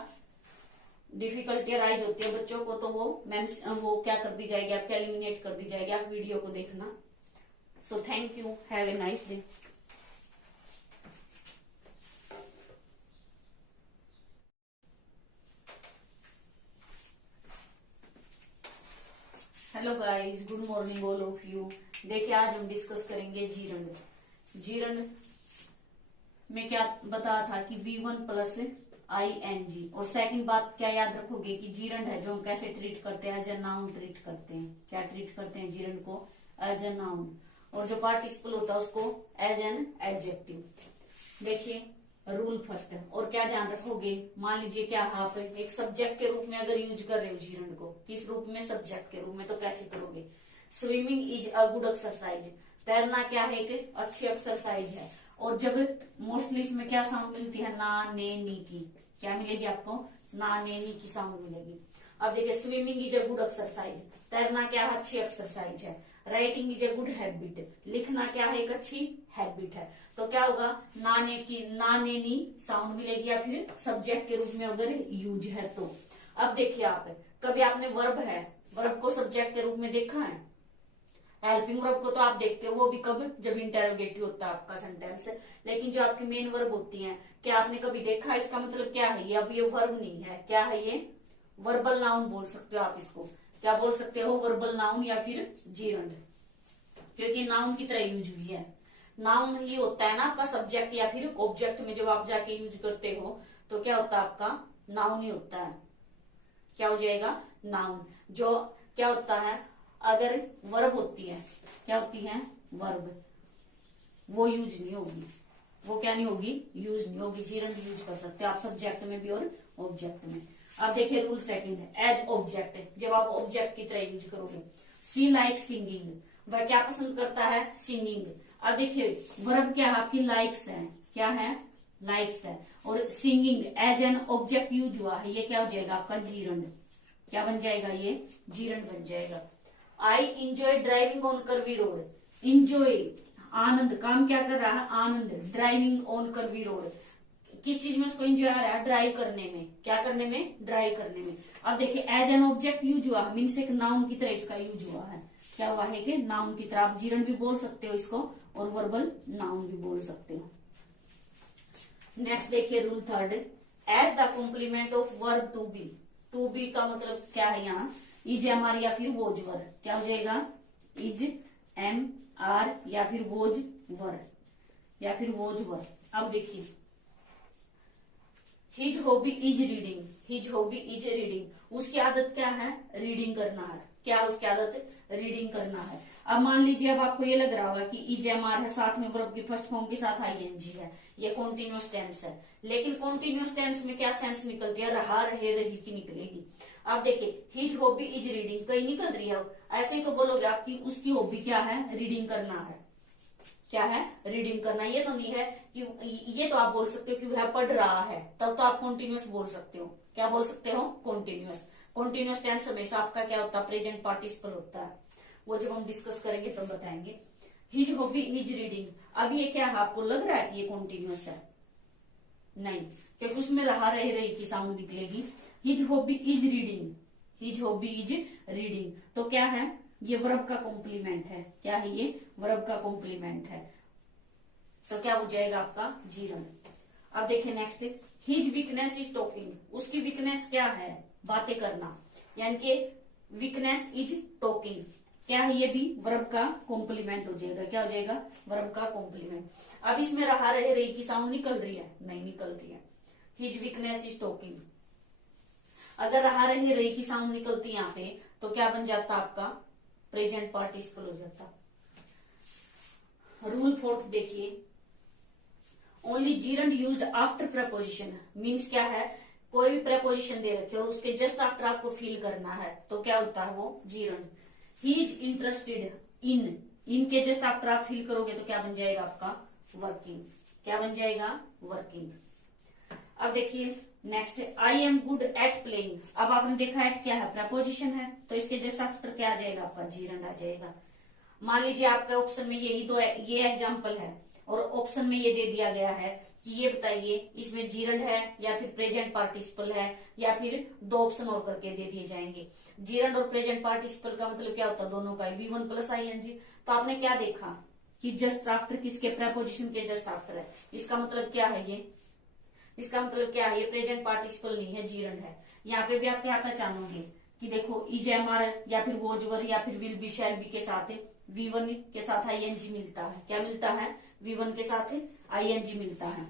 डिफिकल्टी राइज होती है बच्चों को, तो वो क्या कर दी जाएगी, आपको एलिमिनेट कर दी जाएगी। आप वीडियो को देखना। So thank you, have a nice day. Hello guys, good morning all of you. देखिए आज हम डिस्कस करेंगे जीरन। जीरन में क्या बताया था कि V1 प्लस ING। और सेकंड बात क्या याद रखोगे कि जीरंड है जो हम कैसे ट्रीट करते हैं, एज ए नाउन ट्रीट करते हैं। क्या ट्रीट करते हैं जीरंड को? As a noun. और जो पार्टिसिपल होता है उसको एज एन एडजेक्टिव। देखिए रूल फर्स्ट है। और क्या ध्यान रखोगे, मान लीजिए क्या आप एक सब्जेक्ट के रूप में अगर यूज कर रहे हो जीरंड को, किस रूप में? सब्जेक्ट के रूप में, तो कैसे करोगे? Swimming is a good exercise. तैरना क्या है? एक अच्छी एक्सरसाइज है। और जब मोस्टली इसमें क्या साउंड मिलती है? ना, ने, नी की। क्या मिलेगी आपको? ना, ने, नी की साउंड मिलेगी। अब देखिए swimming is a good exercise, तैरना क्या है? अच्छी एक्सरसाइज है। Writing is a good habit, लिखना क्या है? एक अच्छी हैबिट है। तो क्या होगा? ना, ने की, ना, ने, नी साउंड मिलेगी, या फिर सब्जेक्ट के रूप में अगर यूज है तो। अब देखिए आप, कभी आपने वर्ब है, वर्ब को सब्जेक्ट के रूप में देखा है? हेल्पिंग वर्ब को तो आप देखते हो, वो भी कब? जब इंटेरोगेटिव होता है आपका सेंटेंस। लेकिन जो आपकी मेन वर्ब होती हैं, क्या आपने कभी देखा? इसका मतलब क्या है? ये अब ये वर्ब नहीं है, क्या है ये? वर्बल नाउन बोल सकते हो आप इसको। क्या बोल सकते हो? वर्बल नाउन या फिर जीरंड, क्योंकि नाउन की तरह यूज हुई है। नाउन ही होता है ना आपका सब्जेक्ट या फिर ऑब्जेक्ट में जब आप जाके यूज करते हो तो क्या होता है? आपका नाउन ही होता है। क्या हो जाएगा? नाउन। जो क्या होता है, अगर वर्ब होती है, क्या होती है? वर्ब, वो यूज नहीं होगी। वो क्या नहीं होगी? यूज नहीं होगी। जीरंड यूज कर सकते हैं आप सब्जेक्ट में भी और ऑब्जेक्ट में। अब देखिए रूल सेकंड है, एज ऑब्जेक्ट। जब आप ऑब्जेक्ट की तरह यूज करोगे, सी लाइक सिंगिंग, वह क्या पसंद करता है? सिंगिंग। अब देखिए वर्ब क्या है आपकी? लाइक्स है। क्या है? लाइक्स है। और singing as an object use हुआ है, ये क्या हो जाएगा आपका? जीरंड। क्या बन जाएगा? ये जीरंड बन जाएगा। I enjoy driving on curvy road. Enjoy, आनंद, काम क्या कर रहा है? आनंद। ड्राइविंग ऑन कर्वी रोड, किस चीज में उसको एंजॉय आ रहा है? ड्राइव करने में। क्या करने में? ड्राइव करने में। अब देखिए एज एन ऑब्जेक्ट यूज हुआ, मीन्स एक नाउन की तरह इसका यूज हुआ है। क्या हुआ है कि नाउन की तरह। आप जीरंड भी बोल सकते हो इसको और वर्बल नाउन भी बोल सकते हो। नेक्स्ट देखिए rule third, as the complement of verb to be. To be का मतलब क्या है यहाँ? इज, एम, आर या फिर वोज वर। क्या हो जाएगा? इज, एम, आर या फिर वोज वर, या फिर वोज वर। अब देखिए his hobby is reading. His hobby is reading, उसकी आदत क्या है? रीडिंग करना है। क्या उसकी आदत? रीडिंग करना है। अब मान लीजिए अब आपको ये लग रहा होगा कि इज, एम, आर है, साथ में वर्ब की फर्स्ट फॉर्म के साथ आईएनजी है, ये कॉन्टिन्यूअस टेंस है। लेकिन कॉन्टिन्यूअस टेंस में क्या सेंस निकलती है? रहा, रहे, रही की निकलेगी। अब देखिए हिज हॉबी इज रीडिंग, कहीं निकल रही है, ऐसे ही तो बोलोगे आपकी उसकी हॉबी क्या है? रीडिंग करना है। क्या है? रीडिंग करना। ये तो नहीं है कि, ये तो आप बोल सकते हो कि वह पढ़ रहा है, तब तो आप कॉन्टिन्यूअस बोल सकते हो। क्या बोल सकते हो? कॉन्टिन्यूअस। कॉन्टिन्यूअस टेंस हमेशा आपका क्या होता है? प्रेजेंट पार्टिसिपल होता है। वो जब हम डिस्कस करेंगे तब बताएंगे। हिज हॉबी इज रीडिंग, अब ये क्या है? आपको लग रहा है कि ये कॉन्टिन्यूअस है? नहीं, क्योंकि उसमें रहा, रहे, रही की साउंड निकलेगी। His hobby is reading, his hobby is reading, तो क्या है? ये वर्ब का कॉम्प्लीमेंट है। क्या है ये? वर्ब का कॉम्प्लीमेंट है। तो क्या हो जाएगा आपका? जीरंड। अब देखिए next, his weakness is talking, उसकी वीकनेस क्या है? बातें करना, यानी कि वीकनेस इज टॉकिंग। क्या है? ये भी वर्ब का कॉम्प्लीमेंट हो जाएगा। क्या हो जाएगा? वर्ब का कॉम्प्लीमेंट। अब इसमें रहा, रहे, रही की साउंड निकल रही है? नहीं निकल रही है। हिज वीकनेस इज टॉकिंग, अगर रहा, रहे, रही की साउंड निकलती यहाँ पे तो क्या बन जाता आपका? प्रेजेंट पार्टिसिपल हो जाता। रूल फोर्थ देखिए, only gerund used after preposition, means क्या है? कोई भी प्रपोजिशन दे रखे और उसके जस्ट आफ्टर आपको फील करना है तो क्या होता है? वो gerund. He is interested in, in के जस्ट आफ्टर आप फील करोगे तो क्या बन जाएगा आपका? वर्किंग। क्या बन जाएगा? वर्किंग। अब देखिए next, I am good at playing. अब आपने देखा एट क्या है? प्रपोजिशन है, तो इसके जस्ट आफ्टर क्या आ जाएगा आपका? जीरंड आ जाएगा। मान लीजिए आपके ऑप्शन में यही दो ये एग्जाम्पल है और ऑप्शन में ये दे दिया गया है कि ये बताइए इसमें जीरंड है या फिर प्रेजेंट पार्टिसिपल है, या फिर दो ऑप्शन और करके दे दिए जाएंगे। जीरंड और प्रेजेंट पार्टिसिपल का मतलब क्या होता है? दोनों का V1 प्लस ING। तो आपने क्या देखा कि जस्ट आफ्टर किसके? प्रपोजिशन के जस्ट आफ्टर है। इसका मतलब क्या है? ये इसका मतलब क्या है? ये प्रेजेंट पार्टिसिपल नहीं है, जीरंड है। यहाँ पे भी आप क्या जानोगे कि देखो इज, एम, आर या फिर वोज वर या फिर विल बी, शैल बी के साथ V1 के साथ ING मिलता है। क्या मिलता है? V1 के साथ ING मिलता है।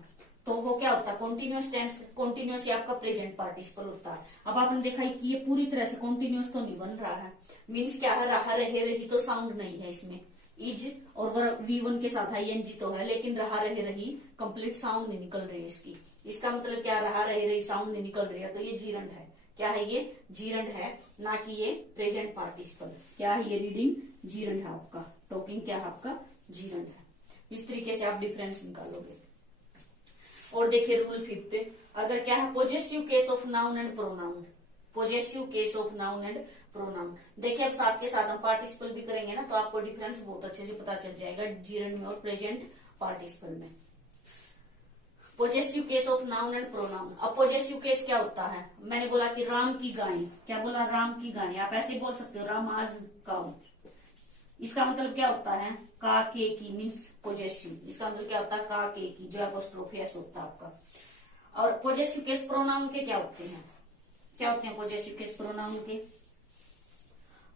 तो वो क्या होता है कॉन्टिन्यूअस टेंस, कॉन्टिन्यूअस ये आपका प्रेजेंट पार्टिसिपल होता है। अब आपने देखा कि ये पूरी तरह से कॉन्टिन्यूअस तो नहीं बन रहा है, मीन्स क्या है रहा रहे रही तो साउंड नहीं है इसमें, इज और V1 के साथ ING तो है, लेकिन रहा रहे रही कंप्लीट साउंड नहीं निकल रही है इसकी। इसका मतलब क्या, रहा रहे रही साउंड नहीं निकल रही है, तो ये जीरंड है। क्या है ये जीरंड है, ना कि ये प्रेजेंट पार्टिसिपल। क्या है ये रीडिंग जीरंड है आपका, टॉकिंग क्या है आपका जीरंड है। इस तरीके से आप डिफरेंस निकालोगे। और देखिए रूल 5, अगर क्या है possessive case of noun and pronoun, possessive case of noun and pronoun. देखिए अब साथ के साथ हम पार्टिसिपल भी करेंगे ना, तो आपको डिफरेंस बहुत अच्छे से पता चल जाएगा जीरंड में और प्रेजेंट पार्टिसिपल में। Possessive case of noun and pronoun. अब पॉजेसिव केस क्या होता है, मैंने बोला कि राम की गाय, क्या बोला राम की गाय, आप ऐसे ही बोल सकते हो राम आज काऊ। इसका मतलब क्या होता है का के की, मीन्स पॉजेसिव। इसका मतलब क्या होता है का के की, जो एपोस्ट्रोफी एस होता है आपका। और पॉजेसिव केस प्रोनाउन के क्या होते हैं, क्या होते हैं पॉजेसिव केस प्रोनाउन के,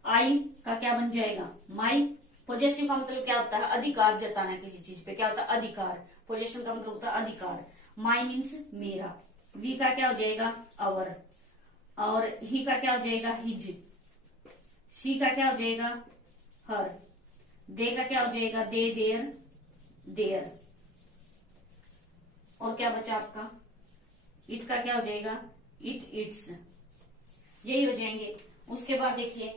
आई का क्या बन जाएगा माई। पॉजेसिव का मतलब क्या होता है अधिकार जताना किसी चीज पे, क्या होता है अधिकार। पोजेशन का मतलब होता है अधिकार। माई मीन्स मेरा। वी का क्या हो जाएगा अवर, और ही का क्या हो जाएगा हिज। शी का क्या हो जाएगा हर। दे का क्या हो जाएगा दे देयर देयर। और क्या बचा आपका इट का क्या हो जाएगा इट इट्स। यही हो जाएंगे। उसके बाद देखिए,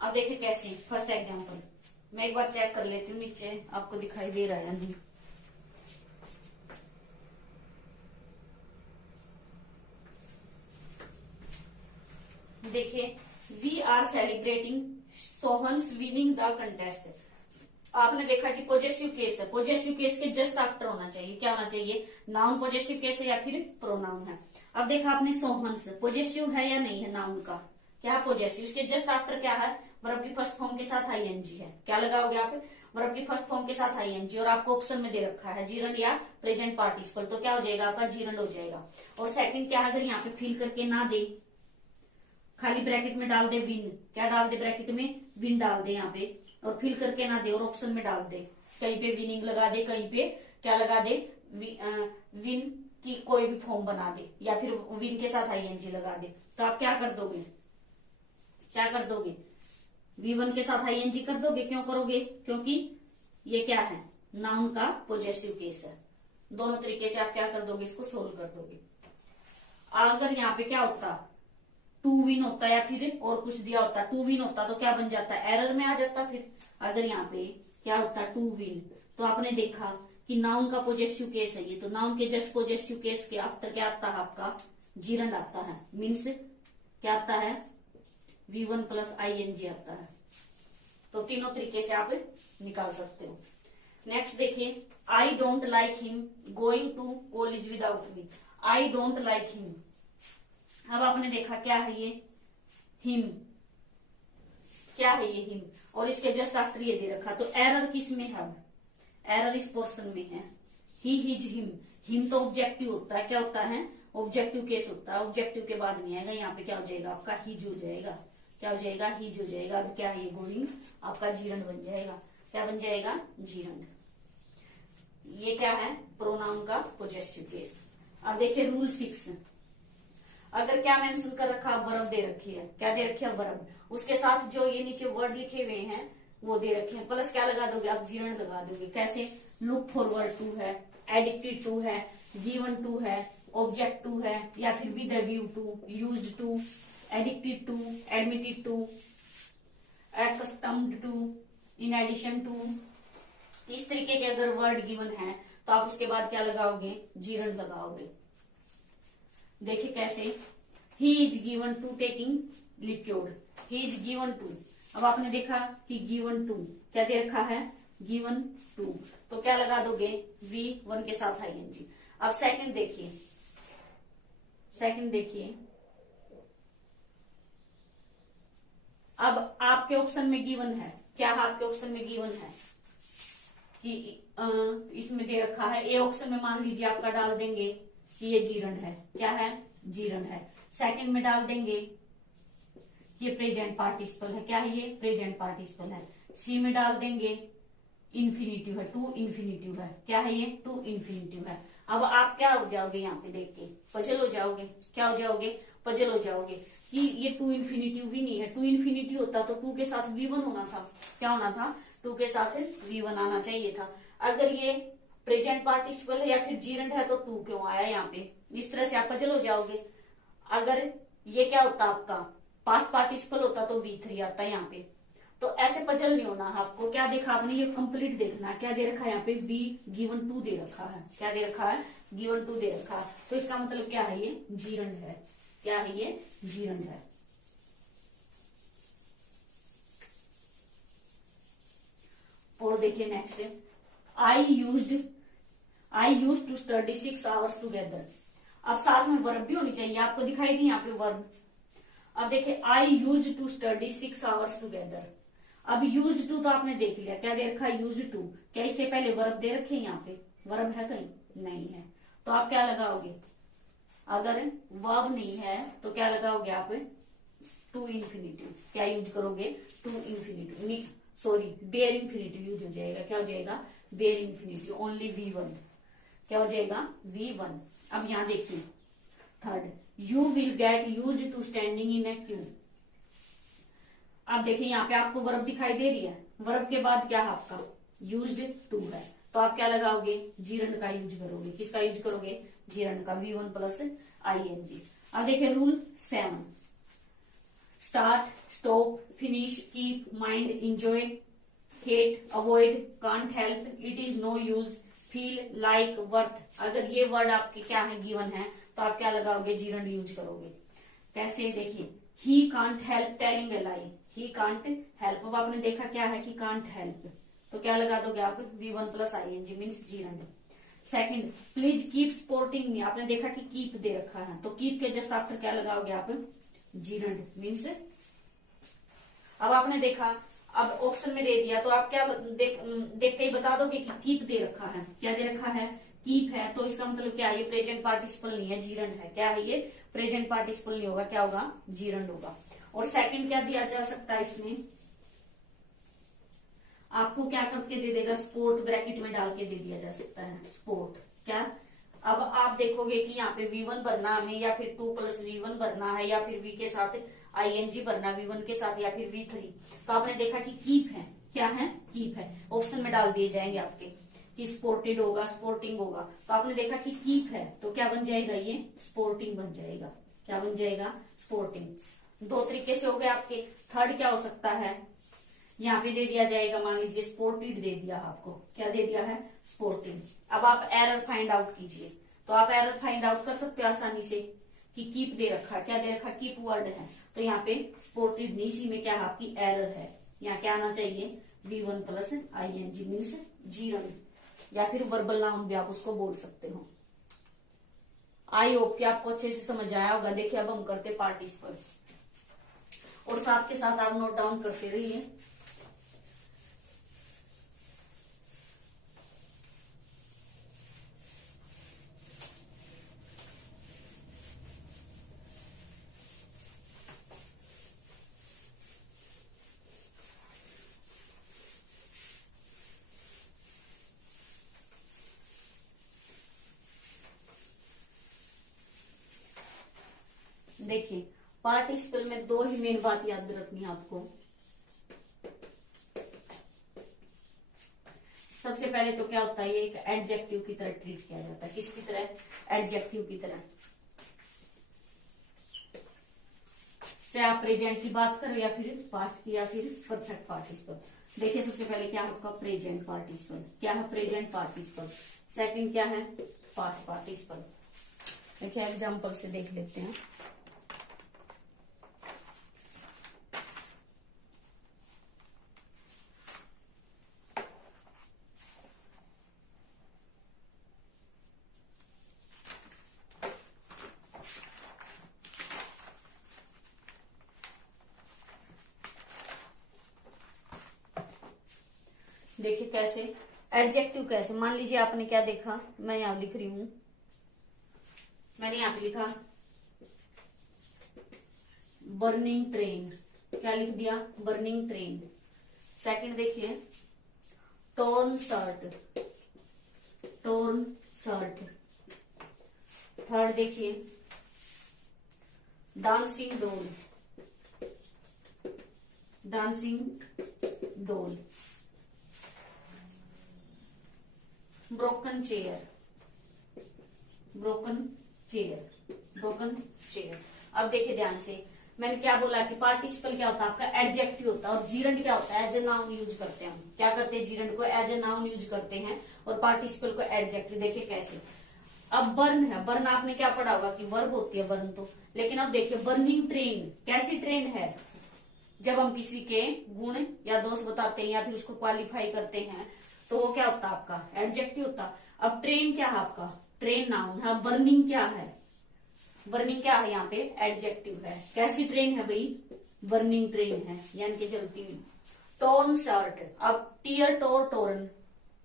अब देखिए कैसे, फर्स्ट एग्जांपल मैं एक बार चेक कर लेती हूँ, नीचे आपको दिखाई दे रहा है जी। देखिए we are celebrating Sohan's winning the contest. आपने देखा कि पॉजेसिव केस है, पॉजेसिव केस के जस्ट आफ्टर होना चाहिए, क्या होना चाहिए नाउन पॉजेसिव केस है या फिर प्रोनाउन है। अब देखा आपने सोहन्स पॉजेसिव है या नहीं है, नाउन का क्या है पॉजेसिव, इसके जस्ट आफ्टर क्या है वर्ब की फर्स्ट फॉर्म के साथ ING है। क्या लगाओगे आप वर्ब की फर्स्ट फॉर्म के साथ ING, और आपको ऑप्शन में दे रखा है जीरंड या प्रेजेंट पार्टिसिपल, तो क्या हो जाएगा आपका जीरंड हो जाएगा। और सेकंड क्या है, अगर यहाँ पे फिल करके ना दे, खाली ब्रैकेट में डाल दे विन, क्या डाल दे ब्रैकेट में विन डाल दे यहाँ पे, और फिल करके ना दे और ऑप्शन में डाल दे, कहीं पे विनिंग लगा दे, कहीं पे क्या लगा दे विन की कोई भी फॉर्म बना दे, या फिर विन के साथ ING लगा दे, तो आप क्या कर दोगे, क्या कर दोगे V1 के साथ ING कर दोगे। क्यों करोगे, क्योंकि ये क्या है नाउन का पॉजेसिव केस है। दोनों तरीके से आप क्या कर दोगे, इसको सोल्व कर दोगे। अगर यहाँ पे क्या होता टू विन होता या फिर और कुछ दिया होता टू विन होता, तो क्या बन जाता एरर में आ जाता। फिर अगर यहाँ पे क्या होता टू विन, तो आपने देखा कि नाउन का पॉजेसिव केस है ये, तो नाउन के जस्ट पॉजेसिव केस के आफ्टर क्या आता है आपका जीरंड आता है, मीन्स क्या आता है V1 प्लस ING आता है। तो तीनों तरीके से आप निकाल सकते हो। नेक्स्ट देखिए, I don't like him going to college without me. I don't like him, अब आपने देखा क्या है ये हिम, क्या है ये हिम, और इसके जस्ट आफ्टर ये दे रखा, तो एरर किस में है, एरर इस पोर्शन में है ही हिज हिम। हिम तो ऑब्जेक्टिव होता है, क्या होता है ऑब्जेक्टिव केस होता है, ऑब्जेक्टिव के बाद नहीं आएगा, यहाँ पे क्या हो जाएगा आपका हिज हो जाएगा, क्या हो जाएगा हिज हो जाएगा। अब क्या है ये गोइंग आपका जीरंड बन जाएगा, क्या बन जाएगा जीरंड। ये क्या है प्रोनाउन का पॉजेसिव केस। अब देखिए रूल 6, अगर क्या मेंशन कर रखा वर्ब दे रखी है, क्या दे रखी है वर्ब, उसके साथ जो ये नीचे वर्ड लिखे हुए हैं वो दे रखे हैं, प्लस क्या लगा दोगे आप जीरंड लगा दोगे। कैसे, लुक फॉरवर्ड टू है, एडिक्टेड टू है, गिवन टू है, ऑब्जेक्ट टू है, या फिर with a view to, used to, addicted to, admitted to, accustomed to, in addition to. इस तरीके के अगर वर्ड गिवन है तो आप उसके बाद क्या लगाओगे जीरंड लगाओगे। देखिए कैसे, he is given to taking liquid, he is given to. अब आपने देखा कि गिवन टू क्या दे रखा है गिवन टू, तो क्या लगा दोगे V1 के साथ ING। अब सेकंड देखिए, सेकंड देखिए, अब आपके ऑप्शन में गिवन है, क्या है आपके ऑप्शन में गिवन है कि इसमें दे रखा है, ए ऑप्शन में मान लीजिए आपका डाल देंगे कि ये जीरंड है, क्या है जीरंड है। सेकंड में डाल देंगे ये प्रेजेंट पार्टिसिपल है, क्या है ये प्रेजेंट पार्टिसिपल है। सी में डाल देंगे इन्फिनिटिव है, टू इन्फिनिटिव है, क्या है ये टू इन्फिनिटिव है। अब आप क्या हो जाओगे यहाँ पे देख के, पजल हो जाओगे। क्या हो जाओगे, पजल हो जाओगे कि ये टू इन्फिनिटिव भी नहीं है। टू इन्फिनिटिव होता तो टू के साथ V1 होना था। क्या होना था, टू के साथ V1 आना चाहिए था। अगर ये प्रेजेंट पार्टिसिपल है या फिर जीरंड है तो टू क्यों आया यहाँ पे, इस तरह से आप पजल हो जाओगे। अगर ये क्या होता आपका पास्ट पार्टिसिपल होता तो V3 आता यहाँ पे। तो ऐसे पजल नहीं होना आपको। क्या देखा आपने, ये कंप्लीट देखना है। क्या दे रखा है यहाँ पे, V given 2 दे रखा है। क्या दे रखा है, given 2 दे रखा है। तो इसका मतलब क्या है, ये जीरंड है। क्या है, ये जीरंड है। और देखिए next, I use to study 6 hours together. अब साथ में वर्ब भी होनी चाहिए, आपको दिखाई दी यहाँ पे वर्ब। अब देखिए I use to study 6 hours together. अब यूज टू तो आपने देख लिया, क्या दे रखा है, यूज टू। क्या इससे पहले वर्ब दे रखे हैं यहाँ पे, वर्ब है कहीं, नहीं है। तो आप क्या लगाओगे, अगर वर्ब नहीं है तो क्या लगाओगे आप, टू इन्फिनिटिव। क्या यूज करोगे, to infinitive, sorry bare infinitive use हो जाएगा। क्या हो जाएगा, बेयर इन्फिनिटिव, ओनली V1। क्या हो जाएगा, V1। अब यहां देखिए third, you will get use to standing in a queue. अब देखिए यहाँ पे आपको वर्ब दिखाई दे रही है, वर्ब के बाद क्या है आपका, यूज्ड टू है। तो आप क्या लगाओगे, जीरंड का यूज करोगे। किसका यूज करोगे, जीरंड का, V1 प्लस ING। अब देखिए rule 7, start, stop, finish, keep, mind, enjoy, hate, avoid, can't help, it is no use, feel, like, worth. अगर ये वर्ड आपके क्या है, गिवन है, तो आप क्या लगाओगे, जीरंड यूज करोगे। कैसे, देखिए he can't help telling a lie, he can't help. अब आपने देखा क्या है कि कांट हेल्प, तो क्या लगा दोगे आप, V1 plus ING means gerund. Second, please keep supporting me. आपने देखा कि कीप दे रखा है, तो कीप के जस्ट आफ्टर क्या लगाओगे आप, जीरंड मीन्स। अब आपने देखा, अब ऑप्शन में दे दिया तो आप क्या देखते ही बता दोगे कि कीप दे रखा है। क्या दे रखा है, कीप है। तो इसका मतलब क्या है, ये प्रेजेंट पार्टिसिपल नहीं है, जीरंड है। क्या है, ये प्रेजेंट पार्टिसिपल नहीं होगा, क्या होगा, जीरंड होगा। और सेकंड क्या दिया जा सकता है इसमें, आपको क्या करके दे देगा, स्पोर्ट ब्रैकेट में डाल के दे दिया जा सकता है, स्पोर्ट। क्या, अब आप देखोगे कि यहाँ पे V1 भरना हमें, या फिर 2 प्लस V1 भरना है, या फिर V के साथ ING भरना, V1 के साथ, या फिर V3। तो आपने देखा कि कीप है। क्या है, कीप है। ऑप्शन में डाल दिए जाएंगे आपके कि स्पोर्टेड होगा, स्पोर्टिंग होगा। तो आपने देखा कि कीप है, तो क्या बन जाएगा, ये स्पोर्टिंग बन जाएगा। क्या बन जाएगा, स्पोर्टिंग। दो तरीके से हो गए आपके। थर्ड क्या हो सकता है, यहाँ पे दे दिया जाएगा, मान लीजिए स्पोर्टेड दे दिया आपको। क्या दे दिया है, स्पोर्टिंग। अब आप एरर फाइंड आउट कीजिए, तो आप एरर फाइंड आउट कर सकते हो आसानी से कि कीप दे रखा। क्या दे रखा, कीप वर्ड है, तो यहाँ पे स्पोर्टेड नहीं, इसी में क्या है आपकी एरर है। यहाँ क्या आना चाहिए, V1 plus ING means gerund, या फिर वर्बल नाउन भी आप उसको बोल सकते हो। आई होप कि आपको अच्छे से समझ आया होगा। देखिए अब हम करते पार्टिसिपल, और साथ के साथ आप नोट डाउन करते रहिए। देखिए पार्टिसिपल में दो ही मेन बात याद रखनी है आपको। सबसे पहले तो क्या होता है, ये एक एडजेक्टिव की तरह ट्रीट किया जाता है। किसकी तरह, एडजेक्टिव की तरह। चाहे आप प्रेजेंट की बात करो, या फिर पास्ट की, या फिर परफेक्ट पार्टिसिपल। देखिए सबसे पहले क्या है आपका प्रेजेंट पार्टिसिपल। क्या है, प्रेजेंट पार्टिसिपल। सेकंड क्या है, पास्ट पार्टिसिपल। देखिए एग्जाम्पल से देख लेते हैं। देखिए कैसे, एडजेक्टिव कैसे, मान लीजिए आपने क्या देखा, मैं यहां लिख रही हूं, मैंने यहां पे लिखा बर्निंग ट्रेन। क्या लिख दिया, बर्निंग ट्रेन। सेकंड देखिए torn shirt, torn shirt. Third देखिए डांसिंग डोल, डांसिंग डोल। Broken chair, broken chair, broken chair. अब देखिए ध्यान से, मैंने क्या बोला कि पार्टिसिपल क्या होता है आपका एडजेक्टिव होता है, और जीरंड क्या होता है एज ए नाउन यूज करते हैं। हम क्या करते हैं जीरंड को एज ए नाउन यूज करते हैं और पार्टिसिपल को एडजेक्टिव। देखिए कैसे, अब बर्न है, बर्न आपने क्या पढ़ा होगा कि वर्ब होती है बर्न तो, लेकिन अब देखिए बर्निंग ट्रेन, कैसी ट्रेन है, जब हम किसी के गुण या दोष बताते हैं या फिर उसको क्वालिफाई करते हैं तो वो क्या होता है आपका एडजेक्टिव होता। अब ट्रेन क्या है आपका, ट्रेन नाउन है। अब बर्निंग क्या है, बर्निंग क्या है यहाँ पे एडजेक्टिव है। कैसी ट्रेन है भाई, बर्निंग ट्रेन है यानी कि जलती हुई। टोर्न शर्ट, अब टीयर टोर टोरन,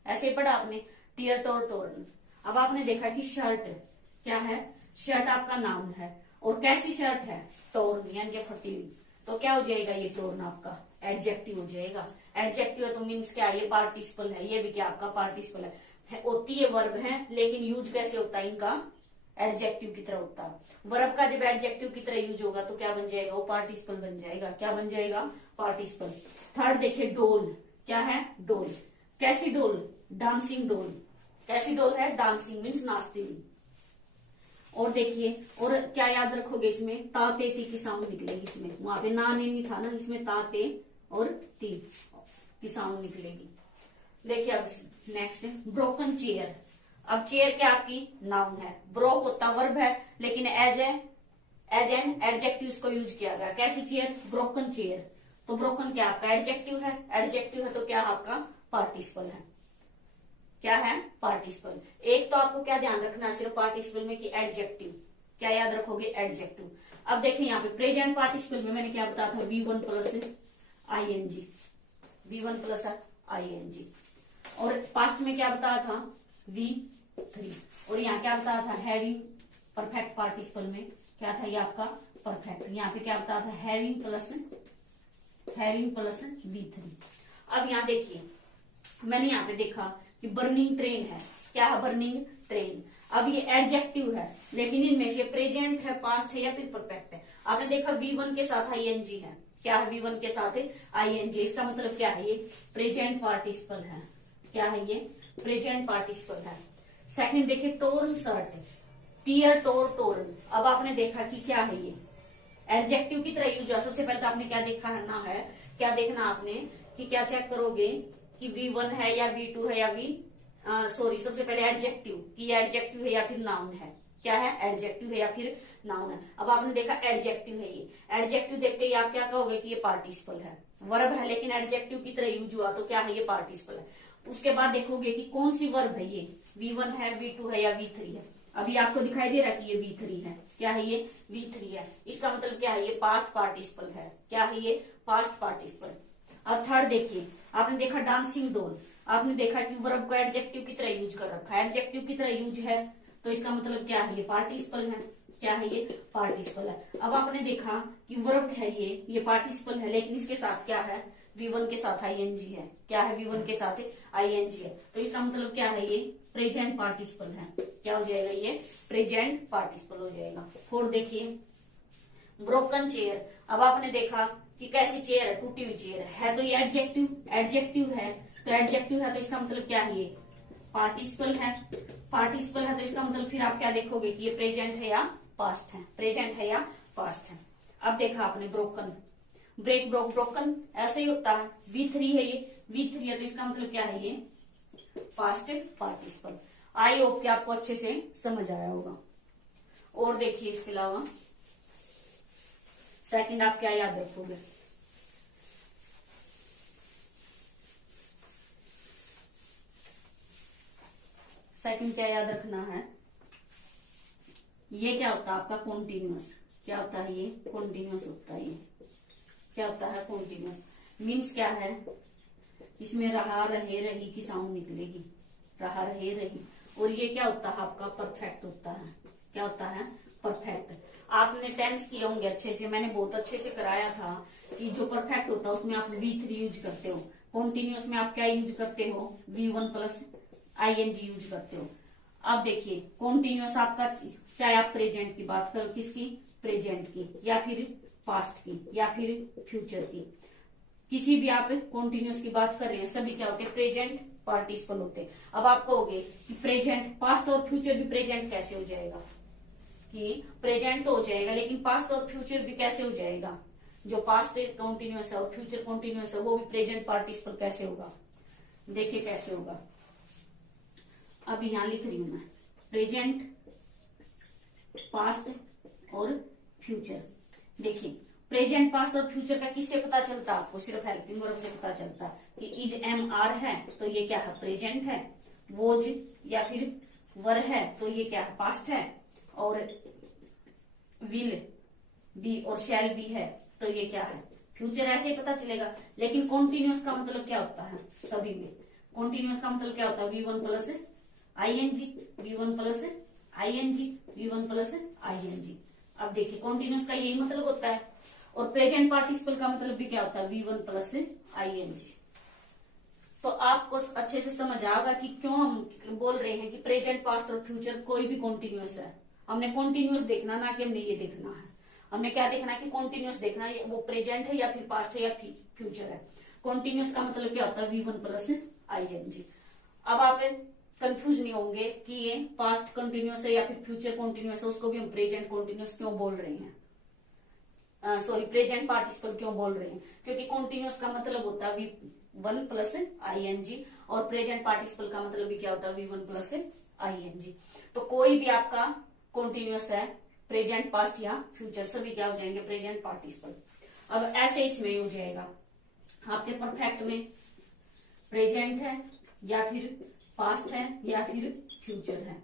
ऐसे पढ़ा आपने टीयर टोर टोरन। अब आपने देखा कि शर्ट क्या है, शर्ट आपका नाउन है, और कैसी शर्ट है टोर्न यानी कि फटी हुई, तो क्या हो जाएगा ये टोर्न आपका एडजेक्टिव हो जाएगा। एडजेक्टिव है तो मीन्स क्या है, ये पार्टिसिपल है, ये भी क्या आपका पार्टिसिपल है। होती है वर्ब है लेकिन यूज कैसे होता है इनका एडजेक्टिव की तरह होता है। वर्ब का जब एडजेक्टिव की तरह यूज होगा तो क्या बन जाएगा, वो पार्टिसिपल बन जाएगा। क्या बन जाएगा, पार्टिसिपल। थर्ड देखिए डोल, क्या है डोल, कैसी डोल, डांसिंग डोल। कैसी डोल है, डांसिंग मीन्स नाचती हुई। और देखिए और क्या याद रखोगे इसमें, ताते ती की साउंड निकलेगी इसमें, वहां पे ना ने नहीं था ना, इसमें ताते और ती की साउंड निकलेगी। देखिए अब नेक्स्ट ब्रोकन चेयर। अब चेयर क्या आपकी नाउन है, ब्रोक होता वर्ब है लेकिन एज एन एडजेक्टिव इसको यूज किया गया। कैसी चेयर, ब्रोकन चेयर। तो ब्रोकन क्या आपका एडजेक्टिव है, एडजेक्टिव है तो क्या आपका पार्टिसिपल है। क्या है पार्टिसिपल। एक तो आपको क्या ध्यान रखना सिर्फ पार्टिसिपल में कि एडजेक्टिव, क्या याद रखोगे एडजेक्टिव। अब देखिए यहाँ पे प्रेजेंट पार्टिसिपल में मैंने क्या बताया था, V1 plus ING, V1 plus ING। और पास्ट में क्या बताया था V3, और यहाँ क्या बताया था हैविंग। परफेक्ट पार्टिसिपल में क्या था ये आपका परफेक्ट, यहाँ पे क्या बताया था हैविंग प्लस V3। अब यहाँ देखिए मैंने यहाँ पे देखा कि बर्निंग ट्रेन है, क्या है बर्निंग ट्रेन। अब ये एडजेक्टिव है लेकिन इनमें से प्रेजेंट है, पास्ट है या फिर परफेक्ट है। आपने देखा V1 के साथ ING है, क्या है V1 के साथ ING, इसका मतलब क्या है ये प्रेजेंट पार्टिसिपल है। क्या है ये प्रेजेंट पार्टिसिपल है। सेकंड देखिए टोर्न शर्ट, टीयर टोर टोरन। अब आपने देखा कि क्या है ये एडजेक्टिव की तरह यूज हुआ। सबसे पहले तो आपने क्या देखा है ना, है क्या देखना आपने कि क्या चेक करोगे कि V1 है या V2 है या सबसे पहले एडजेक्टिव, कि एडजेक्टिव है या फिर नाउन है। क्या है एडजेक्टिव है या फिर नाउन है। अब आपने देखा एडजेक्टिव है, ये एडजेक्टिव देखते ही आप क्या कहोगे कि ये पार्टिसिपल है। वर्ब है लेकिन एडजेक्टिव की तरह यूज हुआ तो क्या है ये पार्टिसिपल है। उसके बाद देखोगे कि कौन सी वर्ब है ये, V1 है, V2 है या V3 है। अभी आपको दिखाई दे रहा है कि ये V3 है, क्या है ये V3 है। इसका मतलब क्या है ये पास्ट पार्टिसिपल है। क्या है ये पास्ट पार्टिसिपल। अब थर्ड देखिए, आपने देखा डांसिंग डोल, आपने देखा कि वर्ब को एडजेक्टिव की तरह यूज कर रखा है, एडजेक्टिव की तरह यूज है तो इसका मतलब क्या है ये पार्टिसिपल है। क्या है ये पार्टिसिपल है। अब आपने देखा कि वर्ब है ये पार्टिसिपल है लेकिन इसके साथ क्या है V1 के साथ ING है। क्या है V1 के साथ ING है तो इसका मतलब क्या है ये प्रेजेंट पार्टिसिपल है। क्या हो जाएगा ये प्रेजेंट पार्टिसिपल हो जाएगा। फोर्थ देखिए ब्रोकन चेयर। अब आपने देखा कि कैसी चेयर है, टूटी हुई चेयर है तो ये एडजेक्टिव है तो एडजेक्टिव है तो इसका मतलब क्या है ये पार्टिसिपल है। पार्टिसिपल है तो इसका मतलब फिर आप क्या देखोगे कि ये प्रेजेंट है या पास्ट है, प्रेजेंट है या पास्ट है। अब देखा आपने ब्रोकन, ब्रेक ब्रोक ब्रोकन ऐसे ही होता है। V3 है ये, V3 है तो इसका मतलब क्या है ये पास्ट पार्टिसिपल। आई होप कि आपको अच्छे से समझ आया होगा। और देखिए इसके अलावा सेकंड आप क्या याद रखोगे, सेकंड क्या याद रखना है, ये क्या होता है आपका कॉन्टिन्यूअस। क्या होता है ये कॉन्टिन्यूअस होता है। ये क्या होता है कॉन्टिन्यूअस मीन्स क्या है, इसमें रहा रहे रही की साउंड निकलेगी, रहा रहे रही। और ये क्या होता है आपका परफेक्ट होता है। क्या होता है परफेक्ट। आपने टेंस किए होंगे अच्छे से, मैंने बहुत अच्छे से कराया था कि जो परफेक्ट होता है उसमें आप V3 यूज करते हो, कॉन्टिन्यूअस में आप क्या यूज करते हो V1 प्लस ING यूज करते हो। अब देखिए कॉन्टिन्यूअस आपका, चाहे आप प्रेजेंट की बात करो, किसकी, प्रेजेंट की, या फिर पास्ट की, या फिर फ्यूचर की, किसी भी आप कॉन्टिन्यूअस की बात कर रहे हैं, सभी क्या होते हैं, प्रेजेंट पार्टिसिपल होते हैं। अब आप कहोगे कि प्रेजेंट, पास्ट और फ्यूचर भी प्रेजेंट कैसे हो जाएगा, कि प्रेजेंट तो हो जाएगा लेकिन पास्ट और फ्यूचर भी कैसे हो जाएगा, जो पास्ट कॉन्टिन्यूअस है और फ्यूचर कॉन्टिन्यूअस है वो भी प्रेजेंट पार्टिसिपल कैसे होगा। देखिए कैसे होगा, अब यहां लिख रही हूं मैं, प्रेजेंट, पास्ट और फ्यूचर। देखिए प्रेजेंट, पास्ट और फ्यूचर का किससे पता चलता है आपको, सिर्फ हेल्पिंग वर्ब से पता चलता है कि इज एम आर है तो ये क्या है, प्रेजेंट है, वोज या फिर वर है तो ये क्या है, पास्ट है, और विल बी और शैल बी है तो ये क्या है, फ्यूचर। ऐसे ही पता चलेगा। लेकिन कॉन्टिन्यूअस का मतलब क्या होता है, सभी में कॉन्टिन्यूअस का मतलब क्या होता है, V1 plus ING, V1 plus ING, V1 plus ING। अब देखिए कॉन्टिन्यूअस का यही मतलब होता है, और प्रेजेंट पार्टिसिपल का मतलब भी क्या होता है, V1 प्लस ING। तो आपको अच्छे से समझ आएगा कि क्यों हम बोल रहे हैं कि प्रेजेंट, पास्ट और फ्यूचर कोई भी कॉन्टिन्यूअस है। हमने कॉन्टिन्यूअस देखना, ना कि हमने ये देखना है, हमने क्या देखना है कि कॉन्टिन्यूअस देखना है, वो प्रेजेंट है या फिर पास्ट है या फ्यूचर है। कॉन्टिन्यूअस का मतलब क्या होता है, V1 प्लस ING। अब आप कंफ्यूज नहीं होंगे कि ये पास्ट कंटिन्यूअस है या फिर फ्यूचर कंटिन्यूअस है, उसको भी हम प्रेजेंट कंटिन्यूअस क्यों बोल रहे हैं, सॉरी प्रेजेंट पार्टिसिपल क्यों बोल रहे हैं, क्योंकि कॉन्टिन्यूअस का मतलब होता है V1 प्लस ING, और प्रेजेंट पार्टिसिपल का मतलब भी क्या होता है, V1 प्लस ING। तो कोई भी आपका कॉन्टिन्यूअस है, प्रेजेंट, पास्ट या फ्यूचर, सभी क्या हो जाएंगे, प्रेजेंट पार्टिसिपल। अब ऐसे इसमें हो जाएगा आपके परफेक्ट में, प्रेजेंट है या फिर पास्ट है या फिर फ्यूचर है,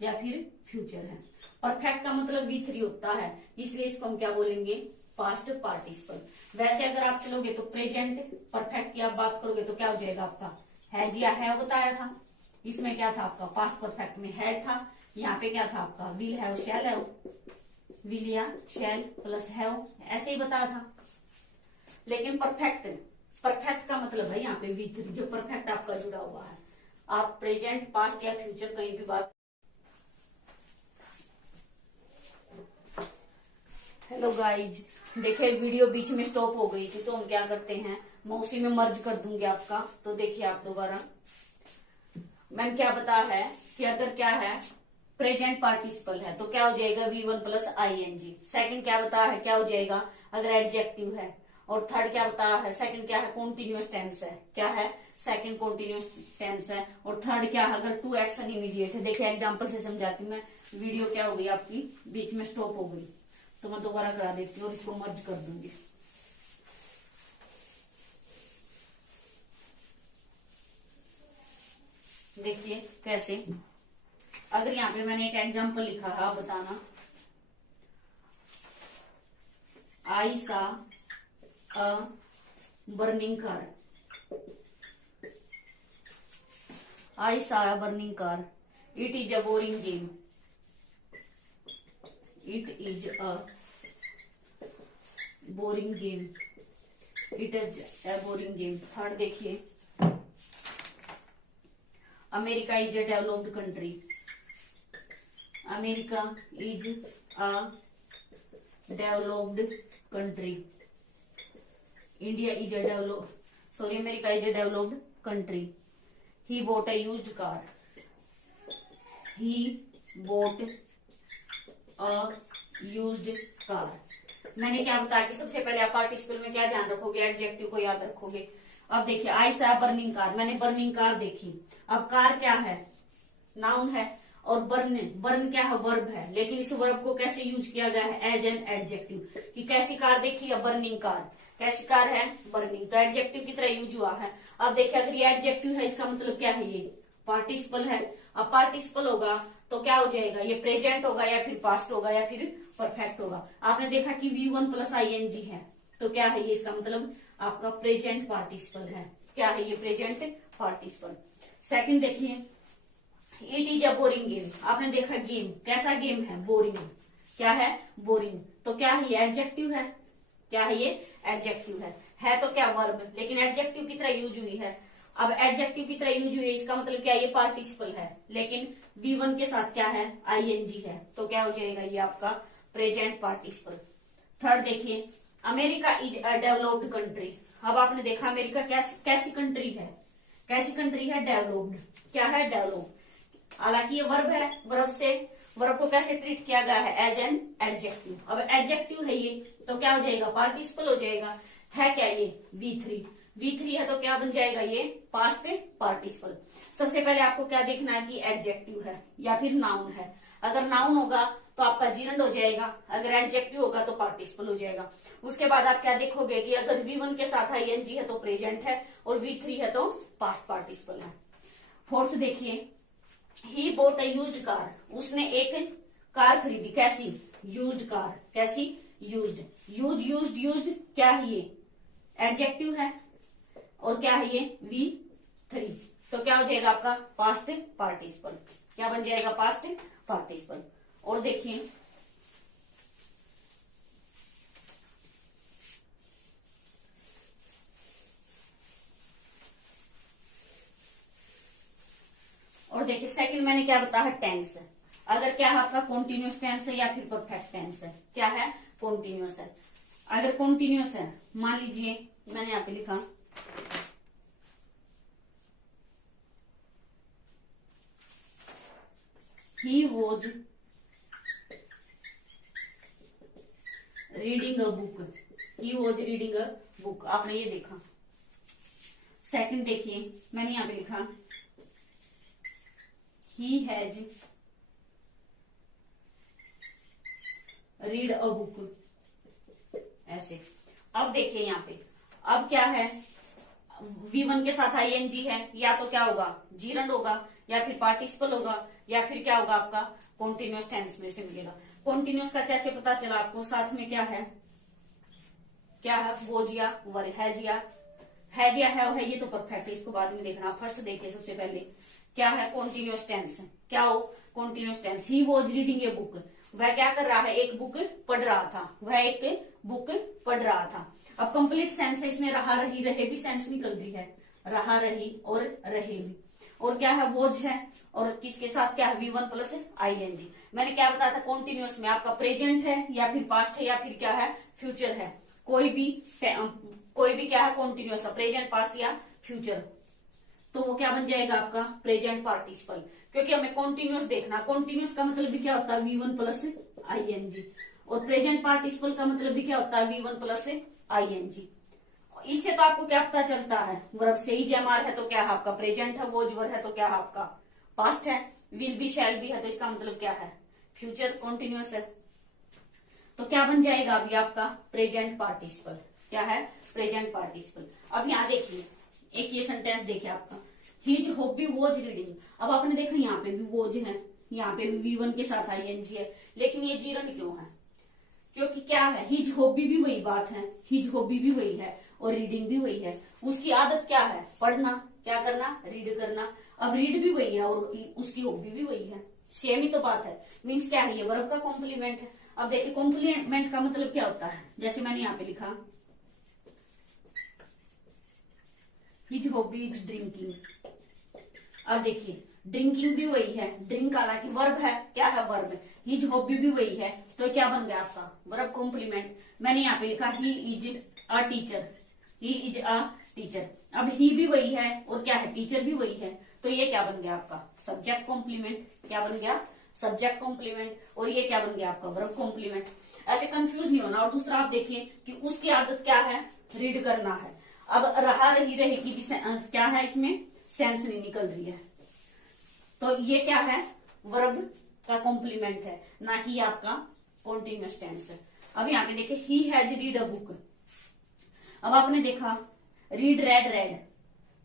या फिर फ्यूचर है। परफेक्ट का मतलब V3 होता है, इसलिए इसको हम क्या बोलेंगे, पास्ट पार्टिसिपल। वैसे अगर आप चलोगे तो प्रेजेंट परफेक्ट की आप बात करोगे तो क्या हो जाएगा आपका, हैज या है बताया था, इसमें क्या था आपका, पास्ट परफेक्ट में हैड था, यहाँ पे क्या था आपका, will have shall have, will या शैल प्लस हैव, ऐसे ही बताया था। लेकिन परफेक्ट, परफेक्ट का मतलब है यहाँ पे V3, जो परफेक्ट आपका जुड़ा हुआ है। आप प्रेजेंट, पास्ट या फ्यूचर कहीं भी बात, हेलो गाइज, देखिए वीडियो बीच में स्टॉप हो गई थी तो हम क्या करते हैं, मैं उसी में मर्ज कर दूंगी आपका। तो देखिए आप दोबारा, मैंने क्या बताया है कि अगर क्या है प्रेजेंट पार्टिसिपल है तो क्या हो जाएगा, V1 प्लस ING। सेकंड क्या बताया है, क्या हो जाएगा अगर एडजेक्टिव है, और थर्ड क्या बताया है, सेकंड क्या है, कॉन्टिन्यूअस टेंस है, क्या है, सेकंड कॉन्टिन्यूअस टेंस है, और थर्ड क्या है, अगर टू एक्शन इमीडिएट है। देखिए एग्जांपल से समझाती हूँ मैं, वीडियो क्या हो गई आपकी बीच में स्टॉप हो गई तो मैं दोबारा करा देती हूँ और इसको मर्ज कर दूंगी। देखिए कैसे, अगर यहाँ पे मैंने एक एग्जांपल लिखा है, आप बताना, आई saw a burning car, I saw a burning car, it is a boring game, it is a boring game, it is a boring game. Third देखिए, America is a developed country, America is a developed country, India is a America is a developed country. He bought a used car, he bought a used car. मैंने क्या बताया कि सबसे पहले आप participle में क्या ध्यान रखोगे, एडजेक्टिव को याद रखोगे। अब देखिए आई सा बर्निंग कार, मैंने बर्निंग कार देखी। अब कार क्या है, नाउन है, और बर्न, बर्न क्या है, वर्ब है, लेकिन इस वर्ब को कैसे यूज किया गया है, एज एन एडजेक्टिव, कि कैसी कार देखी है, बर्निंग कार, कैसी कार है, बर्निंग, तो एडजेक्टिव की तरह यूज हुआ है। अब देखिए अगर ये एडजेक्टिव है, इसका मतलब क्या है, ये पार्टिसिपल है। अब पार्टिसिपल होगा तो क्या हो जाएगा, ये प्रेजेंट होगा या फिर पास्ट होगा या फिर परफेक्ट होगा। आपने देखा कि V1 प्लस ING है तो क्या है ये, इसका मतलब आपका प्रेजेंट पार्टिसिपल है। क्या है ये, प्रेजेंट पार्टिसिपल। सेकंड देखिए, it is a boring game, आपने देखा गेम, कैसा गेम है, बोरिंग, क्या है, बोरिंग, तो क्या है ये, एडजेक्टिव है, क्या है ये, एडजेक्टिव है तो क्या, वर्ब, लेकिन एडजेक्टिव की तरह यूज हुई है। अब एडजेक्टिव की तरह यूज हुई है, इसका मतलब क्या है, ये पार्टिसिपल है, लेकिन V1 के साथ क्या है, ING है, तो क्या हो जाएगा ये आपका प्रेजेंट पार्टिसिपल। थर्ड देखिए, America is a developed country. अब आपने देखा अमेरिका कैसी कंट्री है, कैसी कंट्री है, डेवलप्ड। क्या है, डेवलप्ड। हालांकि ये वर्ब है, वर्ब को कैसे ट्रीट किया गया है, एज एन एडजेक्टिव। अब एडजेक्टिव है ये, तो क्या हो जाएगा, पार्टिसिपल हो जाएगा। है क्या ये, V3 है, तो क्या बन जाएगा ये, पास्ट पार्टिसिपल। सबसे पहले आपको क्या देखना है कि एडजेक्टिव है या फिर नाउन है। अगर नाउन होगा तो आपका जीरंड हो जाएगा, अगर एडजेक्टिव होगा तो पार्टिसिपल हो जाएगा। उसके बाद आप क्या देखोगे कि अगर V1 के साथ ING है तो प्रेजेंट है, और V3 है तो पास्ट पार्टिसिपल है। फोर्थ देखिए, ही बोट अ यूज्ड कार। उसने एक कार खरीदी, कैसी, यूज्ड कार। कैसी, यूज्ड। क्या है ये, एडजेक्टिव है, और क्या है ये, V3, तो क्या हो जाएगा आपका पास्ट पार्टिसिपल। क्या बन जाएगा, पास्ट पार्टिसिपल। और देखिए सेकंड मैंने क्या बताया, टेंस। अगर क्या है आपका कॉन्टिन्यूस टेंस है या फिर परफेक्ट टेंस है, क्या है, कॉन्टिन्यूस है। अगर कॉन्टिन्यूस है, मान लीजिए मैंने यहाँ पे लिखा ही was reading a book, he was reading a book, आपने ये देखा। सेकंड देखिए, मैंने यहाँ पे लिखा he has read a book, ऐसे। अब देखिए यहाँ पे, अब क्या है, V1 के साथ ING है, या तो क्या होगा, जीरंड होगा, या फिर पार्टिसिपल होगा, या फिर क्या होगा आपका कॉन्टिन्यूस टेंस में से मिलेगा। कॉन्टिन्यूस का कैसे पता चला आपको, साथ में क्या है, वोज या वर, हैज या है, ये तो परफेक्ट है, इसको बाद में देखना। फर्स्ट देखिए, सबसे पहले क्या है, कॉन्टिन्यूस टेंस। क्या हो, continuous tense. He was reading a book, वह क्या कर रहा है, एक बुक पढ़ रहा था, वह एक बुक पढ़ रहा था। अब कंप्लीट सेंस है, इसमें रहा, रही, रहे भी सेंस निकल रही है, रहा, रही और रहे भी। और क्या है, वॉज है, और किसके साथ क्या है, V1 प्लस ING। मैंने क्या बताया था, कॉन्टिन्यूस में आपका प्रेजेंट है या फिर पास्ट है या फिर क्या है, फ्यूचर है। कोई भी क्या है, कॉन्टिन्यूस है, प्रेजेंट, पास्ट या फ्यूचर, तो वो क्या बन जाएगा आपका प्रेजेंट पार्टिसिपल। क्योंकि हमें कॉन्टिन्यूस देखना, कॉन्टिन्यूस का मतलब भी क्या होता है, V1 प्लस ING, और प्रेजेंट पार्टिसिपल का मतलब भी क्या होता है, V1 प्लस ING। इससे तो आपको क्या पता चलता है, वर्ब से ही जमार है तो क्या है आपका प्रेजेंट है, वोज वर है तो क्या है आपका पास्ट है, विल बी शैल बी है तो इसका मतलब क्या है, फ्यूचर कॉन्टिन्यूस है। तो क्या बन जाएगा अभी आपका प्रेजेंट पार्टिसिपल। क्या है, प्रेजेंट पार्टिसिपल। अब यहाँ देखिए, एक ये सेंटेंस देखिए आपका, हिज हॉबी वॉज रीडिंग। अब आपने देखा यहाँ पे भी वॉज है, यहाँ पे भी V1 के साथ ING है, लेकिन ये जीरंड क्यों है, क्योंकि क्या है, हिज हॉबी भी वही बात है, हिज हॉबी भी वही है और रीडिंग भी वही है। उसकी आदत क्या है, पढ़ना, क्या करना, रीड करना। अब रीड भी वही है और उसकी हॉबी भी वही है, सेम ही तो बात है। मीन्स क्या है, ये वर्ब का कॉम्प्लीमेंट है। अब देखिए कॉम्प्लीमेंट का मतलब क्या होता है, जैसे मैंने यहाँ पे लिखा हिज हॉबी इज ड्रिंकिंग। अब देखिए ड्रिंकिंग भी वही है, ड्रिंक हालांकि वर्ब है, क्या है, वर्ब। हिज हॉबी भी वही है, तो क्या बन गया आपका वर्ब कॉम्प्लीमेंट। मैंने यहाँ पे लिखा he is a teacher, he is a teacher. अब ही भी वही है और क्या है, टीचर भी वही है, तो ये क्या बन गया आपका सब्जेक्ट कॉम्प्लीमेंट। क्या बन गया, सब्जेक्ट कॉम्प्लीमेंट। और ये क्या बन गया आपका वर्ब कॉम्प्लीमेंट। ऐसे कंफ्यूज नहीं होना। और दूसरा आप देखिए कि उसकी आदत क्या है, रीड करना है। अब रहा, रही, रहेगी भी क्या है, इसमें सेंस नहीं निकल रही है, तो ये क्या है, वर्ब का कॉम्प्लीमेंट है, ना कि आपका कॉन्टिन्यूअस टेंस है। अब यहाँ पे देखिए he has read a book. अब आपने देखा रीड, रेड,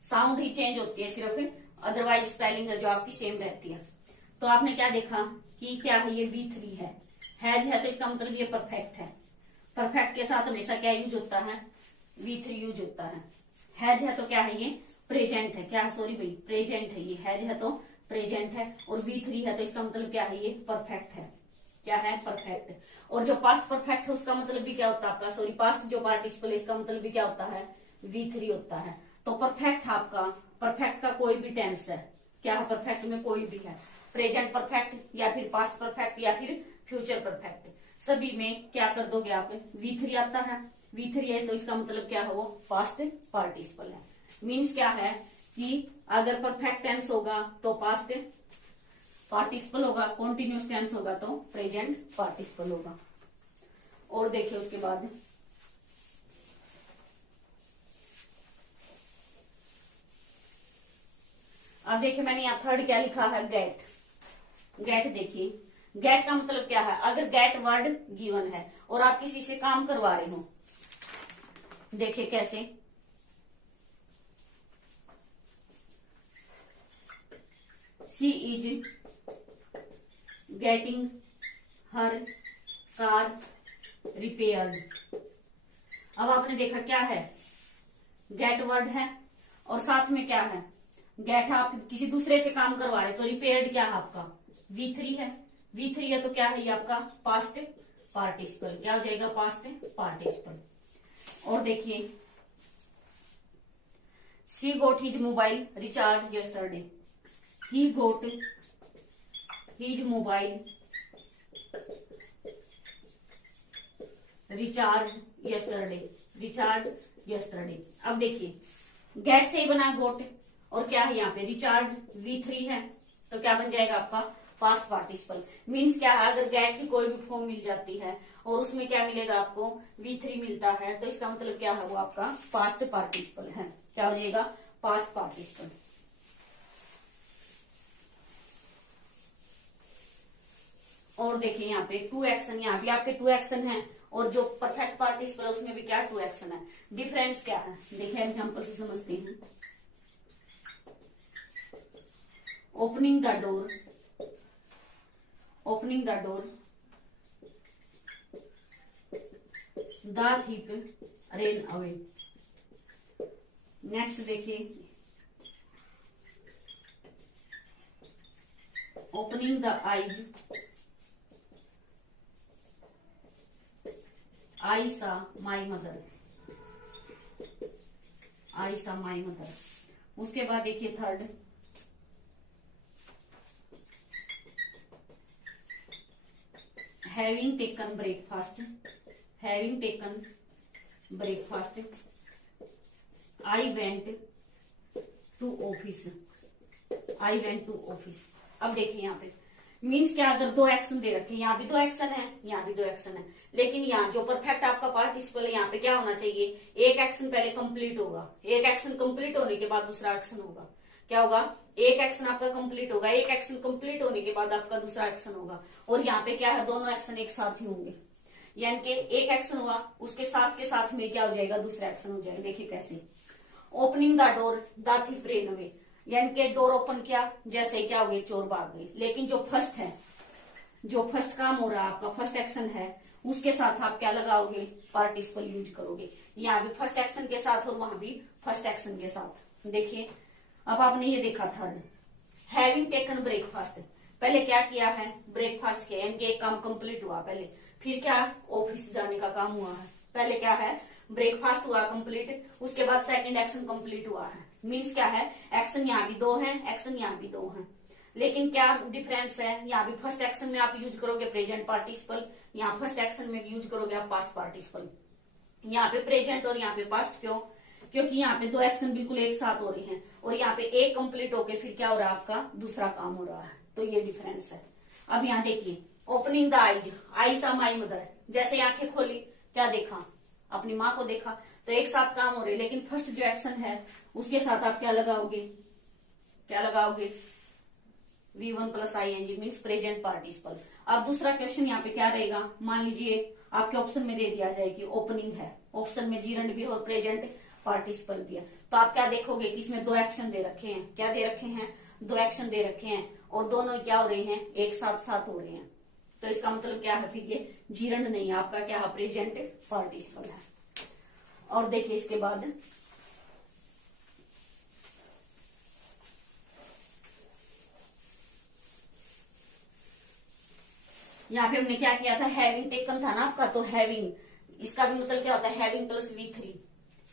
साउंड ही चेंज होती है सिर्फ, अदरवाइज स्पेलिंग है जो आपकी सेम रहती है। तो आपने क्या देखा कि क्या है, ये V3 है, हैज है तो इसका मतलब ये परफेक्ट है। परफेक्ट के साथ हमेशा क्या यूज होता है, V3 यूज होता है। हैज है तो क्या है, ये प्रेजेंट है, क्या, सॉरी भाई, प्रेजेंट है, ये हैज है तो प्रेजेंट है, और V3 है तो इसका मतलब क्या है, ये परफेक्ट है। क्या है, परफेक्ट। और जो पास्ट परफेक्ट है उसका मतलब भी क्या होता है आपका, सॉरी, पास्ट जो पार्टिसिपल है इसका मतलब भी क्या होता है, V3 होता है। तो परफेक्ट आपका, परफेक्ट का कोई भी टेंस है, क्या है परफेक्ट में कोई भी है, प्रेजेंट परफेक्ट या फिर पास्ट परफेक्ट या फिर फ्यूचर परफेक्ट, सभी में क्या कर दोगे आप, V3 आता है। V3 है तो इसका मतलब क्या है, वो पास्ट पार्टिसिपल है। मीन्स क्या है कि अगर परफेक्ट टेंस होगा तो पास्ट पार्टिसिपल होगा, कॉन्टिन्यूस टेंस होगा तो प्रेजेंट पार्टिसिपल होगा। और देखिए उसके बाद अब देखिए मैंने यहाँ थर्ड क्या लिखा है, गेट। गेट देखिए, गेट का मतलब क्या है, अगर गेट वर्ड गिवन है और आप किसी से काम करवा रहे हो, देखिए कैसे, she is getting her car repaired. अब आपने देखा क्या है, गेट वर्ड है और साथ में क्या है, गेट है, आप किसी दूसरे से काम करवा रहे तो रिपेयर्ड क्या है आपका, V3 है। V3 है तो क्या है ये आपका पास्ट पार्टिसिपल, क्या हो जाएगा पास्ट पार्टिसिपल। और देखिए she got his mobile recharge yesterday, he got his mobile recharge yesterday, recharge yesterday. अब देखिए गेट से ही बना गोट और क्या है यहाँ पे रिचार्ज V3 है तो क्या बन जाएगा आपका पास्ट पार्टिसिपल। मीन्स क्या है, अगर गेट की कोई भी फॉर्म मिल जाती है और उसमें क्या मिलेगा आपको, V3 मिलता है, तो इसका मतलब क्या है, वो आपका पास्ट पार्टिसिपल है। क्या हो जाएगा पास्ट पार्टिसिपल। और देखिए यहाँ पे टू एक्शन, यहाँ भी आपके टू एक्शन है और जो परफेक्ट पार्टिसिपल है उसमें भी क्या टू एक्शन है। डिफरेंस क्या है देखिए एग्जांपल से समझते हैं। Opening the door, opening the door, the thief ran away। Next देखिए opening the eyes, I saw my mother, I saw my mother। उसके बाद देखिए third having taken breakfast, having taken breakfast I went to office, I went to office। अब देखिए यहाँ पे means क्या, अगर दो एक्शन दे रखे, यहाँ भी दो एक्शन है, यहाँ भी दो एक्शन है, लेकिन यहाँ जो परफेक्ट आपका पार्टिसिपल है यहाँ पे क्या होना चाहिए, एक एक्शन पहले कंप्लीट होगा, एक एक्शन कंप्लीट होने के बाद दूसरा एक्शन होगा। क्या होगा, एक एक्शन आपका कंप्लीट होगा, एक एक्शन कंप्लीट होने के बाद आपका दूसरा एक्शन होगा। और यहाँ पे क्या है, दोनों एक्शन एक साथ ही होंगे, यानी कि एक एक्शन हुआ उसके साथ के साथ में क्या हो जाएगा, दूसरा एक्शन हो जाएगा। देखिए कैसे, opening the door the thief ran away, यानी कि डोर ओपन किया जैसे क्या हो गए, चोर भाग गए। लेकिन जो फर्स्ट है, जो फर्स्ट काम हो रहा है आपका, फर्स्ट एक्शन है, उसके साथ आप क्या लगाओगे, पार्टिसिपल यूज करोगे। यहाँ भी फर्स्ट एक्शन के साथ और वहां भी फर्स्ट एक्शन के साथ। देखिए अब आपने ये देखा थर्ड, हैविंग टेकन ब्रेकफास्ट, पहले क्या किया है, ब्रेकफास्ट किया, यानी कि एक काम कंप्लीट हुआ पहले, फिर क्या ऑफिस जाने का काम हुआ है। पहले क्या है, ब्रेकफास्ट हुआ कंप्लीट, उसके बाद सेकंड एक्शन कंप्लीट हुआ है। मीन्स क्या है, एक्शन यहाँ भी दो हैं, एक्शन यहाँ भी दो हैं, लेकिन क्या डिफरेंस है, यहाँ भी फर्स्ट एक्शन में आप यूज करोगे प्रेजेंट पार्टिसिपल, यहाँ फर्स्ट एक्शन में यूज करोगे आप पास्ट पार्टिसिपल। यहाँ पे प्रेजेंट और यहाँ पे पास्ट क्यों, क्योंकि यहाँ पे दो एक्शन बिल्कुल एक साथ हो रही हैं और यहाँ पे एक कंप्लीट होके फिर क्या हो रहा है, आपका दूसरा काम हो रहा है, तो ये डिफरेंस है। अब यहाँ देखिए ओपनिंग द आईज, आई सा माई मदर, जैसे आंखें खोली क्या देखा, अपनी माँ को देखा, तो एक साथ काम हो रहे, लेकिन फर्स्ट जो एक्शन है उसके साथ आप क्या लगाओगे, क्या लगाओगे, V1 plus ING means present participle. अब दूसरा क्वेश्चन यहाँ पे क्या रहेगा, मान लीजिए आपके ऑप्शन में दे दिया जाए कि ओपनिंग है, ऑप्शन में जीरंड भी और प्रेजेंट पार्टिसिपल भी है, तो आप क्या देखोगे कि इसमें दो एक्शन दे रखे हैं, क्या दे रखे हैं, दो एक्शन दे रखे हैं और दोनों क्या हो रहे हैं, एक साथ साथ हो रहे हैं, तो इसका मतलब क्या है, फिर ये जीरंड नहीं है आपका, क्या है, प्रेजेंट पार्टिसिपल है। और देखिए इसके बाद यहाँ पे हमने क्या किया था, हैविंग टेकन था ना आपका, तो हैविंग इसका भी मतलब क्या होता है, हैविंग प्लस V3।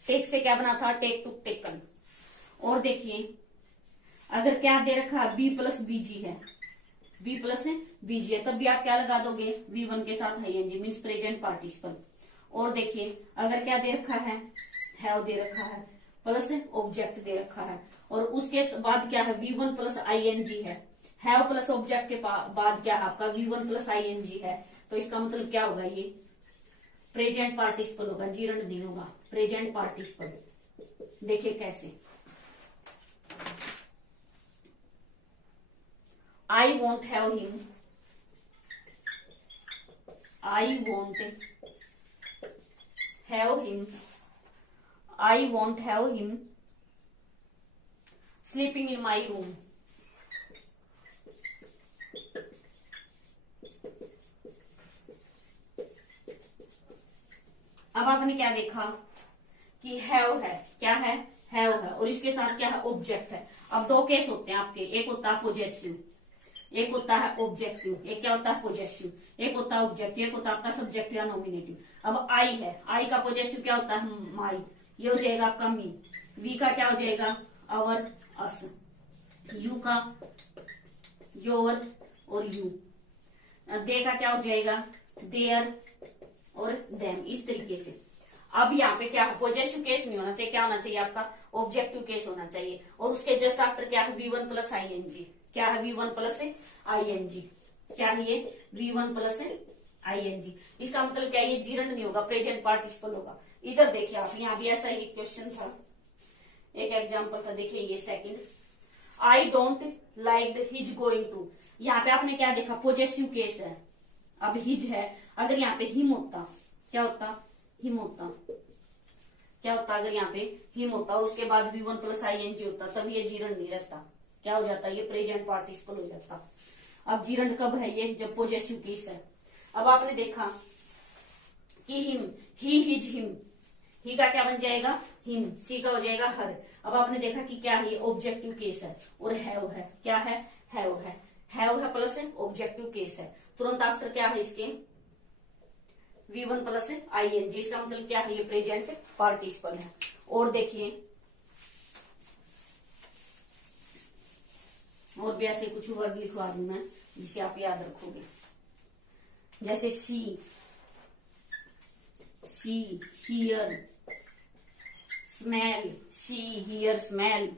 टेक से क्या बना था, टेक टू टेकन, और देखिए अगर क्या दे रखा है बी प्लस बीजी है, बी प्लस बीजी है, तब भी आप क्या लगा दोगे V1 के साथ ING मीन्स प्रेजेंट पार्टिसिपल। और देखिए अगर क्या दे रखा है हैव दे रखा है प्लस ऑब्जेक्ट दे रखा है और उसके बाद क्या है V1 प्लस ING है, हैव प्लस ऑब्जेक्ट के बाद क्या है आपका V1 प्लस ING है, तो इसका मतलब क्या होगा ये प्रेजेंट पार्टिसिपल होगा, जीरण नहीं होगा, प्रेजेंट पार्टिसिपल। देखिए कैसे, I want have him, I want have him, I want have him sleeping in my room. अब आपने क्या देखा कि हैव है, क्या है हैव है और इसके साथ क्या है ऑब्जेक्ट है। अब दो केस होते हैं आपके, एक होता है पोजेसिव, एक होता है ऑब्जेक्टिव, एक क्या होता है पोजेसिव, एक होता है ऑब्जेक्टिव, एक होता है आपका सब्जेक्टिव या नॉमिनेटिव। अब आई है, आई का पोजेसिव क्या होता है माई, ये हो जाएगा आपका मी, वी का क्या हो जाएगा अवर अस, यू का योर और यू, दे का क्या हो जाएगा देयर और देम, इस तरीके से। अब यहाँ पे क्या है पॉजिटिव केस नहीं होना चाहिए, क्या होना चाहिए आपका ऑब्जेक्टिव केस होना चाहिए और उसके जस्ट आफ्टर क्या है V1 प्लस ING, क्या है V1 प्लस ING, क्या है ये V1 प्लस ING। इसका मतलब क्या है ये जीरण नहीं होगा, प्रेजेंट पार्टिसिपल होगा। इधर देखिए आप, यहाँ भी ऐसा ही क्वेश्चन था, एक एग्जाम्पल था, देखिए ये second, I don't like his going to. यहाँ पे आपने क्या देखा पॉजिटिव केस है, अब हिज है, अगर यहाँ पे हिम होता क्या होता हिम होता, क्या होता अगर यहाँ पे हिम होता और उसके बाद V1 प्लस ING होता, तब ये जीरण नहीं रहता, क्या हो जाता ये प्रेजेंट पार्टिसिपल हो जाता। अब जीरण कब है ये जब पॉजिटिव केस है। अब आपने देखा कि हिम, ही हिज हिम, ही का क्या बन जाएगा हिम, सी का हो जाएगा हर। अब आपने देखा कि क्या है ये ऑब्जेक्टिव केस है और हैव है, क्या है हैव है, हैव है प्लस ऑब्जेक्टिव केस है, तुरंत आफ्टर क्या है इसके V1 प्लस ING, इसका मतलब क्या है ये प्रेजेंट पार्टिसिपल है। और देखिए और भी ऐसे कुछ वर्ड लिखवा दूं मैं जिसे आप याद रखोगे, जैसे see, see hear smell, see hear smell,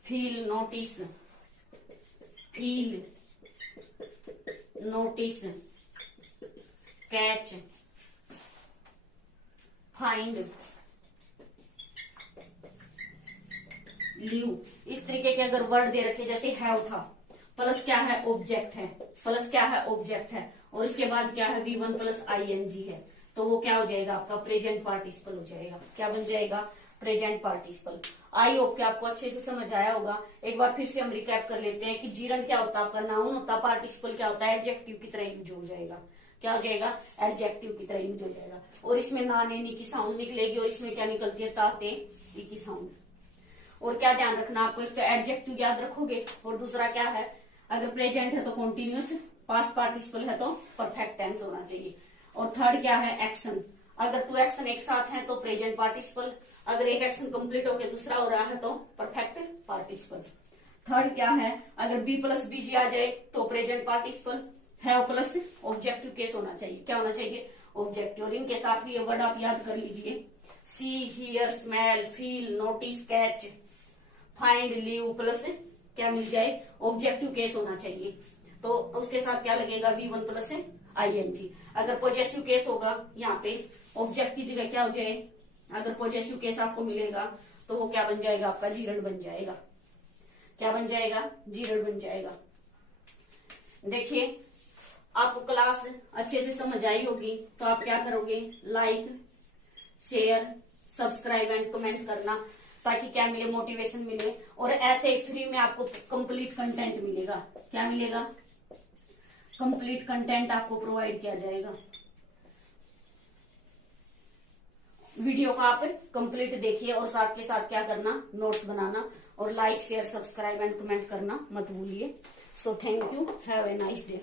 feel notice, feel notice, catch, find, leave. इस तरीके के अगर वर्ड दे रखे, जैसे हैव था प्लस क्या है ऑब्जेक्ट है, प्लस क्या है ऑब्जेक्ट है और इसके बाद क्या है V1 प्लस ING है, तो वो क्या हो जाएगा आपका प्रेजेंट पार्टिसिपल हो जाएगा, क्या बन जाएगा प्रेजेंट पार्टिसिपल। आई होप कि आपको अच्छे से समझ आया होगा। एक बार फिर से हम रिकैप कर लेते हैं कि जीरण क्या होता है आपका नाउन होता है, पार्टिसिपल क्या होता है एडजेक्टिव की तरह यूज हो जाएगा, क्या हो जाएगा एडजेक्टिव की तरह यूज हो जाएगा। और इसमें ना ने नी की साउंड निकलेगी और इसमें क्या निकलती है ताते ई की साउंड। और क्या ध्यान रखना आपको, एक तो एडजेक्टिव याद रखोगे और दूसरा क्या है अगर प्रेजेंट है तो कॉन्टिन्यूस, पास्ट पार्टिसिपल है तो परफेक्ट टेंस होना चाहिए। और थर्ड क्या है एक्शन, अगर टू एक्शन एक साथ हैं तो प्रेजेंट पार्टिसिपल, अगर एक एक्शन कंप्लीट होकर दूसरा हो रहा है तो परफेक्ट पार्टिसिपल। थर्ड क्या है अगर बी प्लस बीजी आ जाए तो present participle, have plus objective case होना चाहिए, क्या होना चाहिए ऑब्जेक्टिव। और इनके साथ भी ये वर्ड आप याद कर लीजिए, सी hear smell feel notice catch find leave plus क्या मिल जाए ऑब्जेक्टिव केस होना चाहिए, तो उसके साथ क्या लगेगा V1 प्लस ING। अगर पॉजिटिव केस होगा यहाँ पे ऑब्जेक्ट की जगह क्या हो जाए, अगर पॉजिटिव केस आपको मिलेगा तो वो क्या बन जाएगा आपका जीरण बन जाएगा, क्या बन जाएगा जीरण बन जाएगा। देखिए आपको क्लास अच्छे से समझ आई होगी तो आप क्या करोगे like share subscribe and comment करना, ताकि क्या मिले मोटिवेशन मिले और ऐसे ही फ्री में आपको कंप्लीट कंटेंट मिलेगा, क्या मिलेगा कंप्लीट कंटेंट आपको प्रोवाइड किया जाएगा। वीडियो को आप कंप्लीट देखिए और साथ के साथ क्या करना नोट्स बनाना और like share subscribe and comment करना मत भूलिए। So thank you, have a nice day.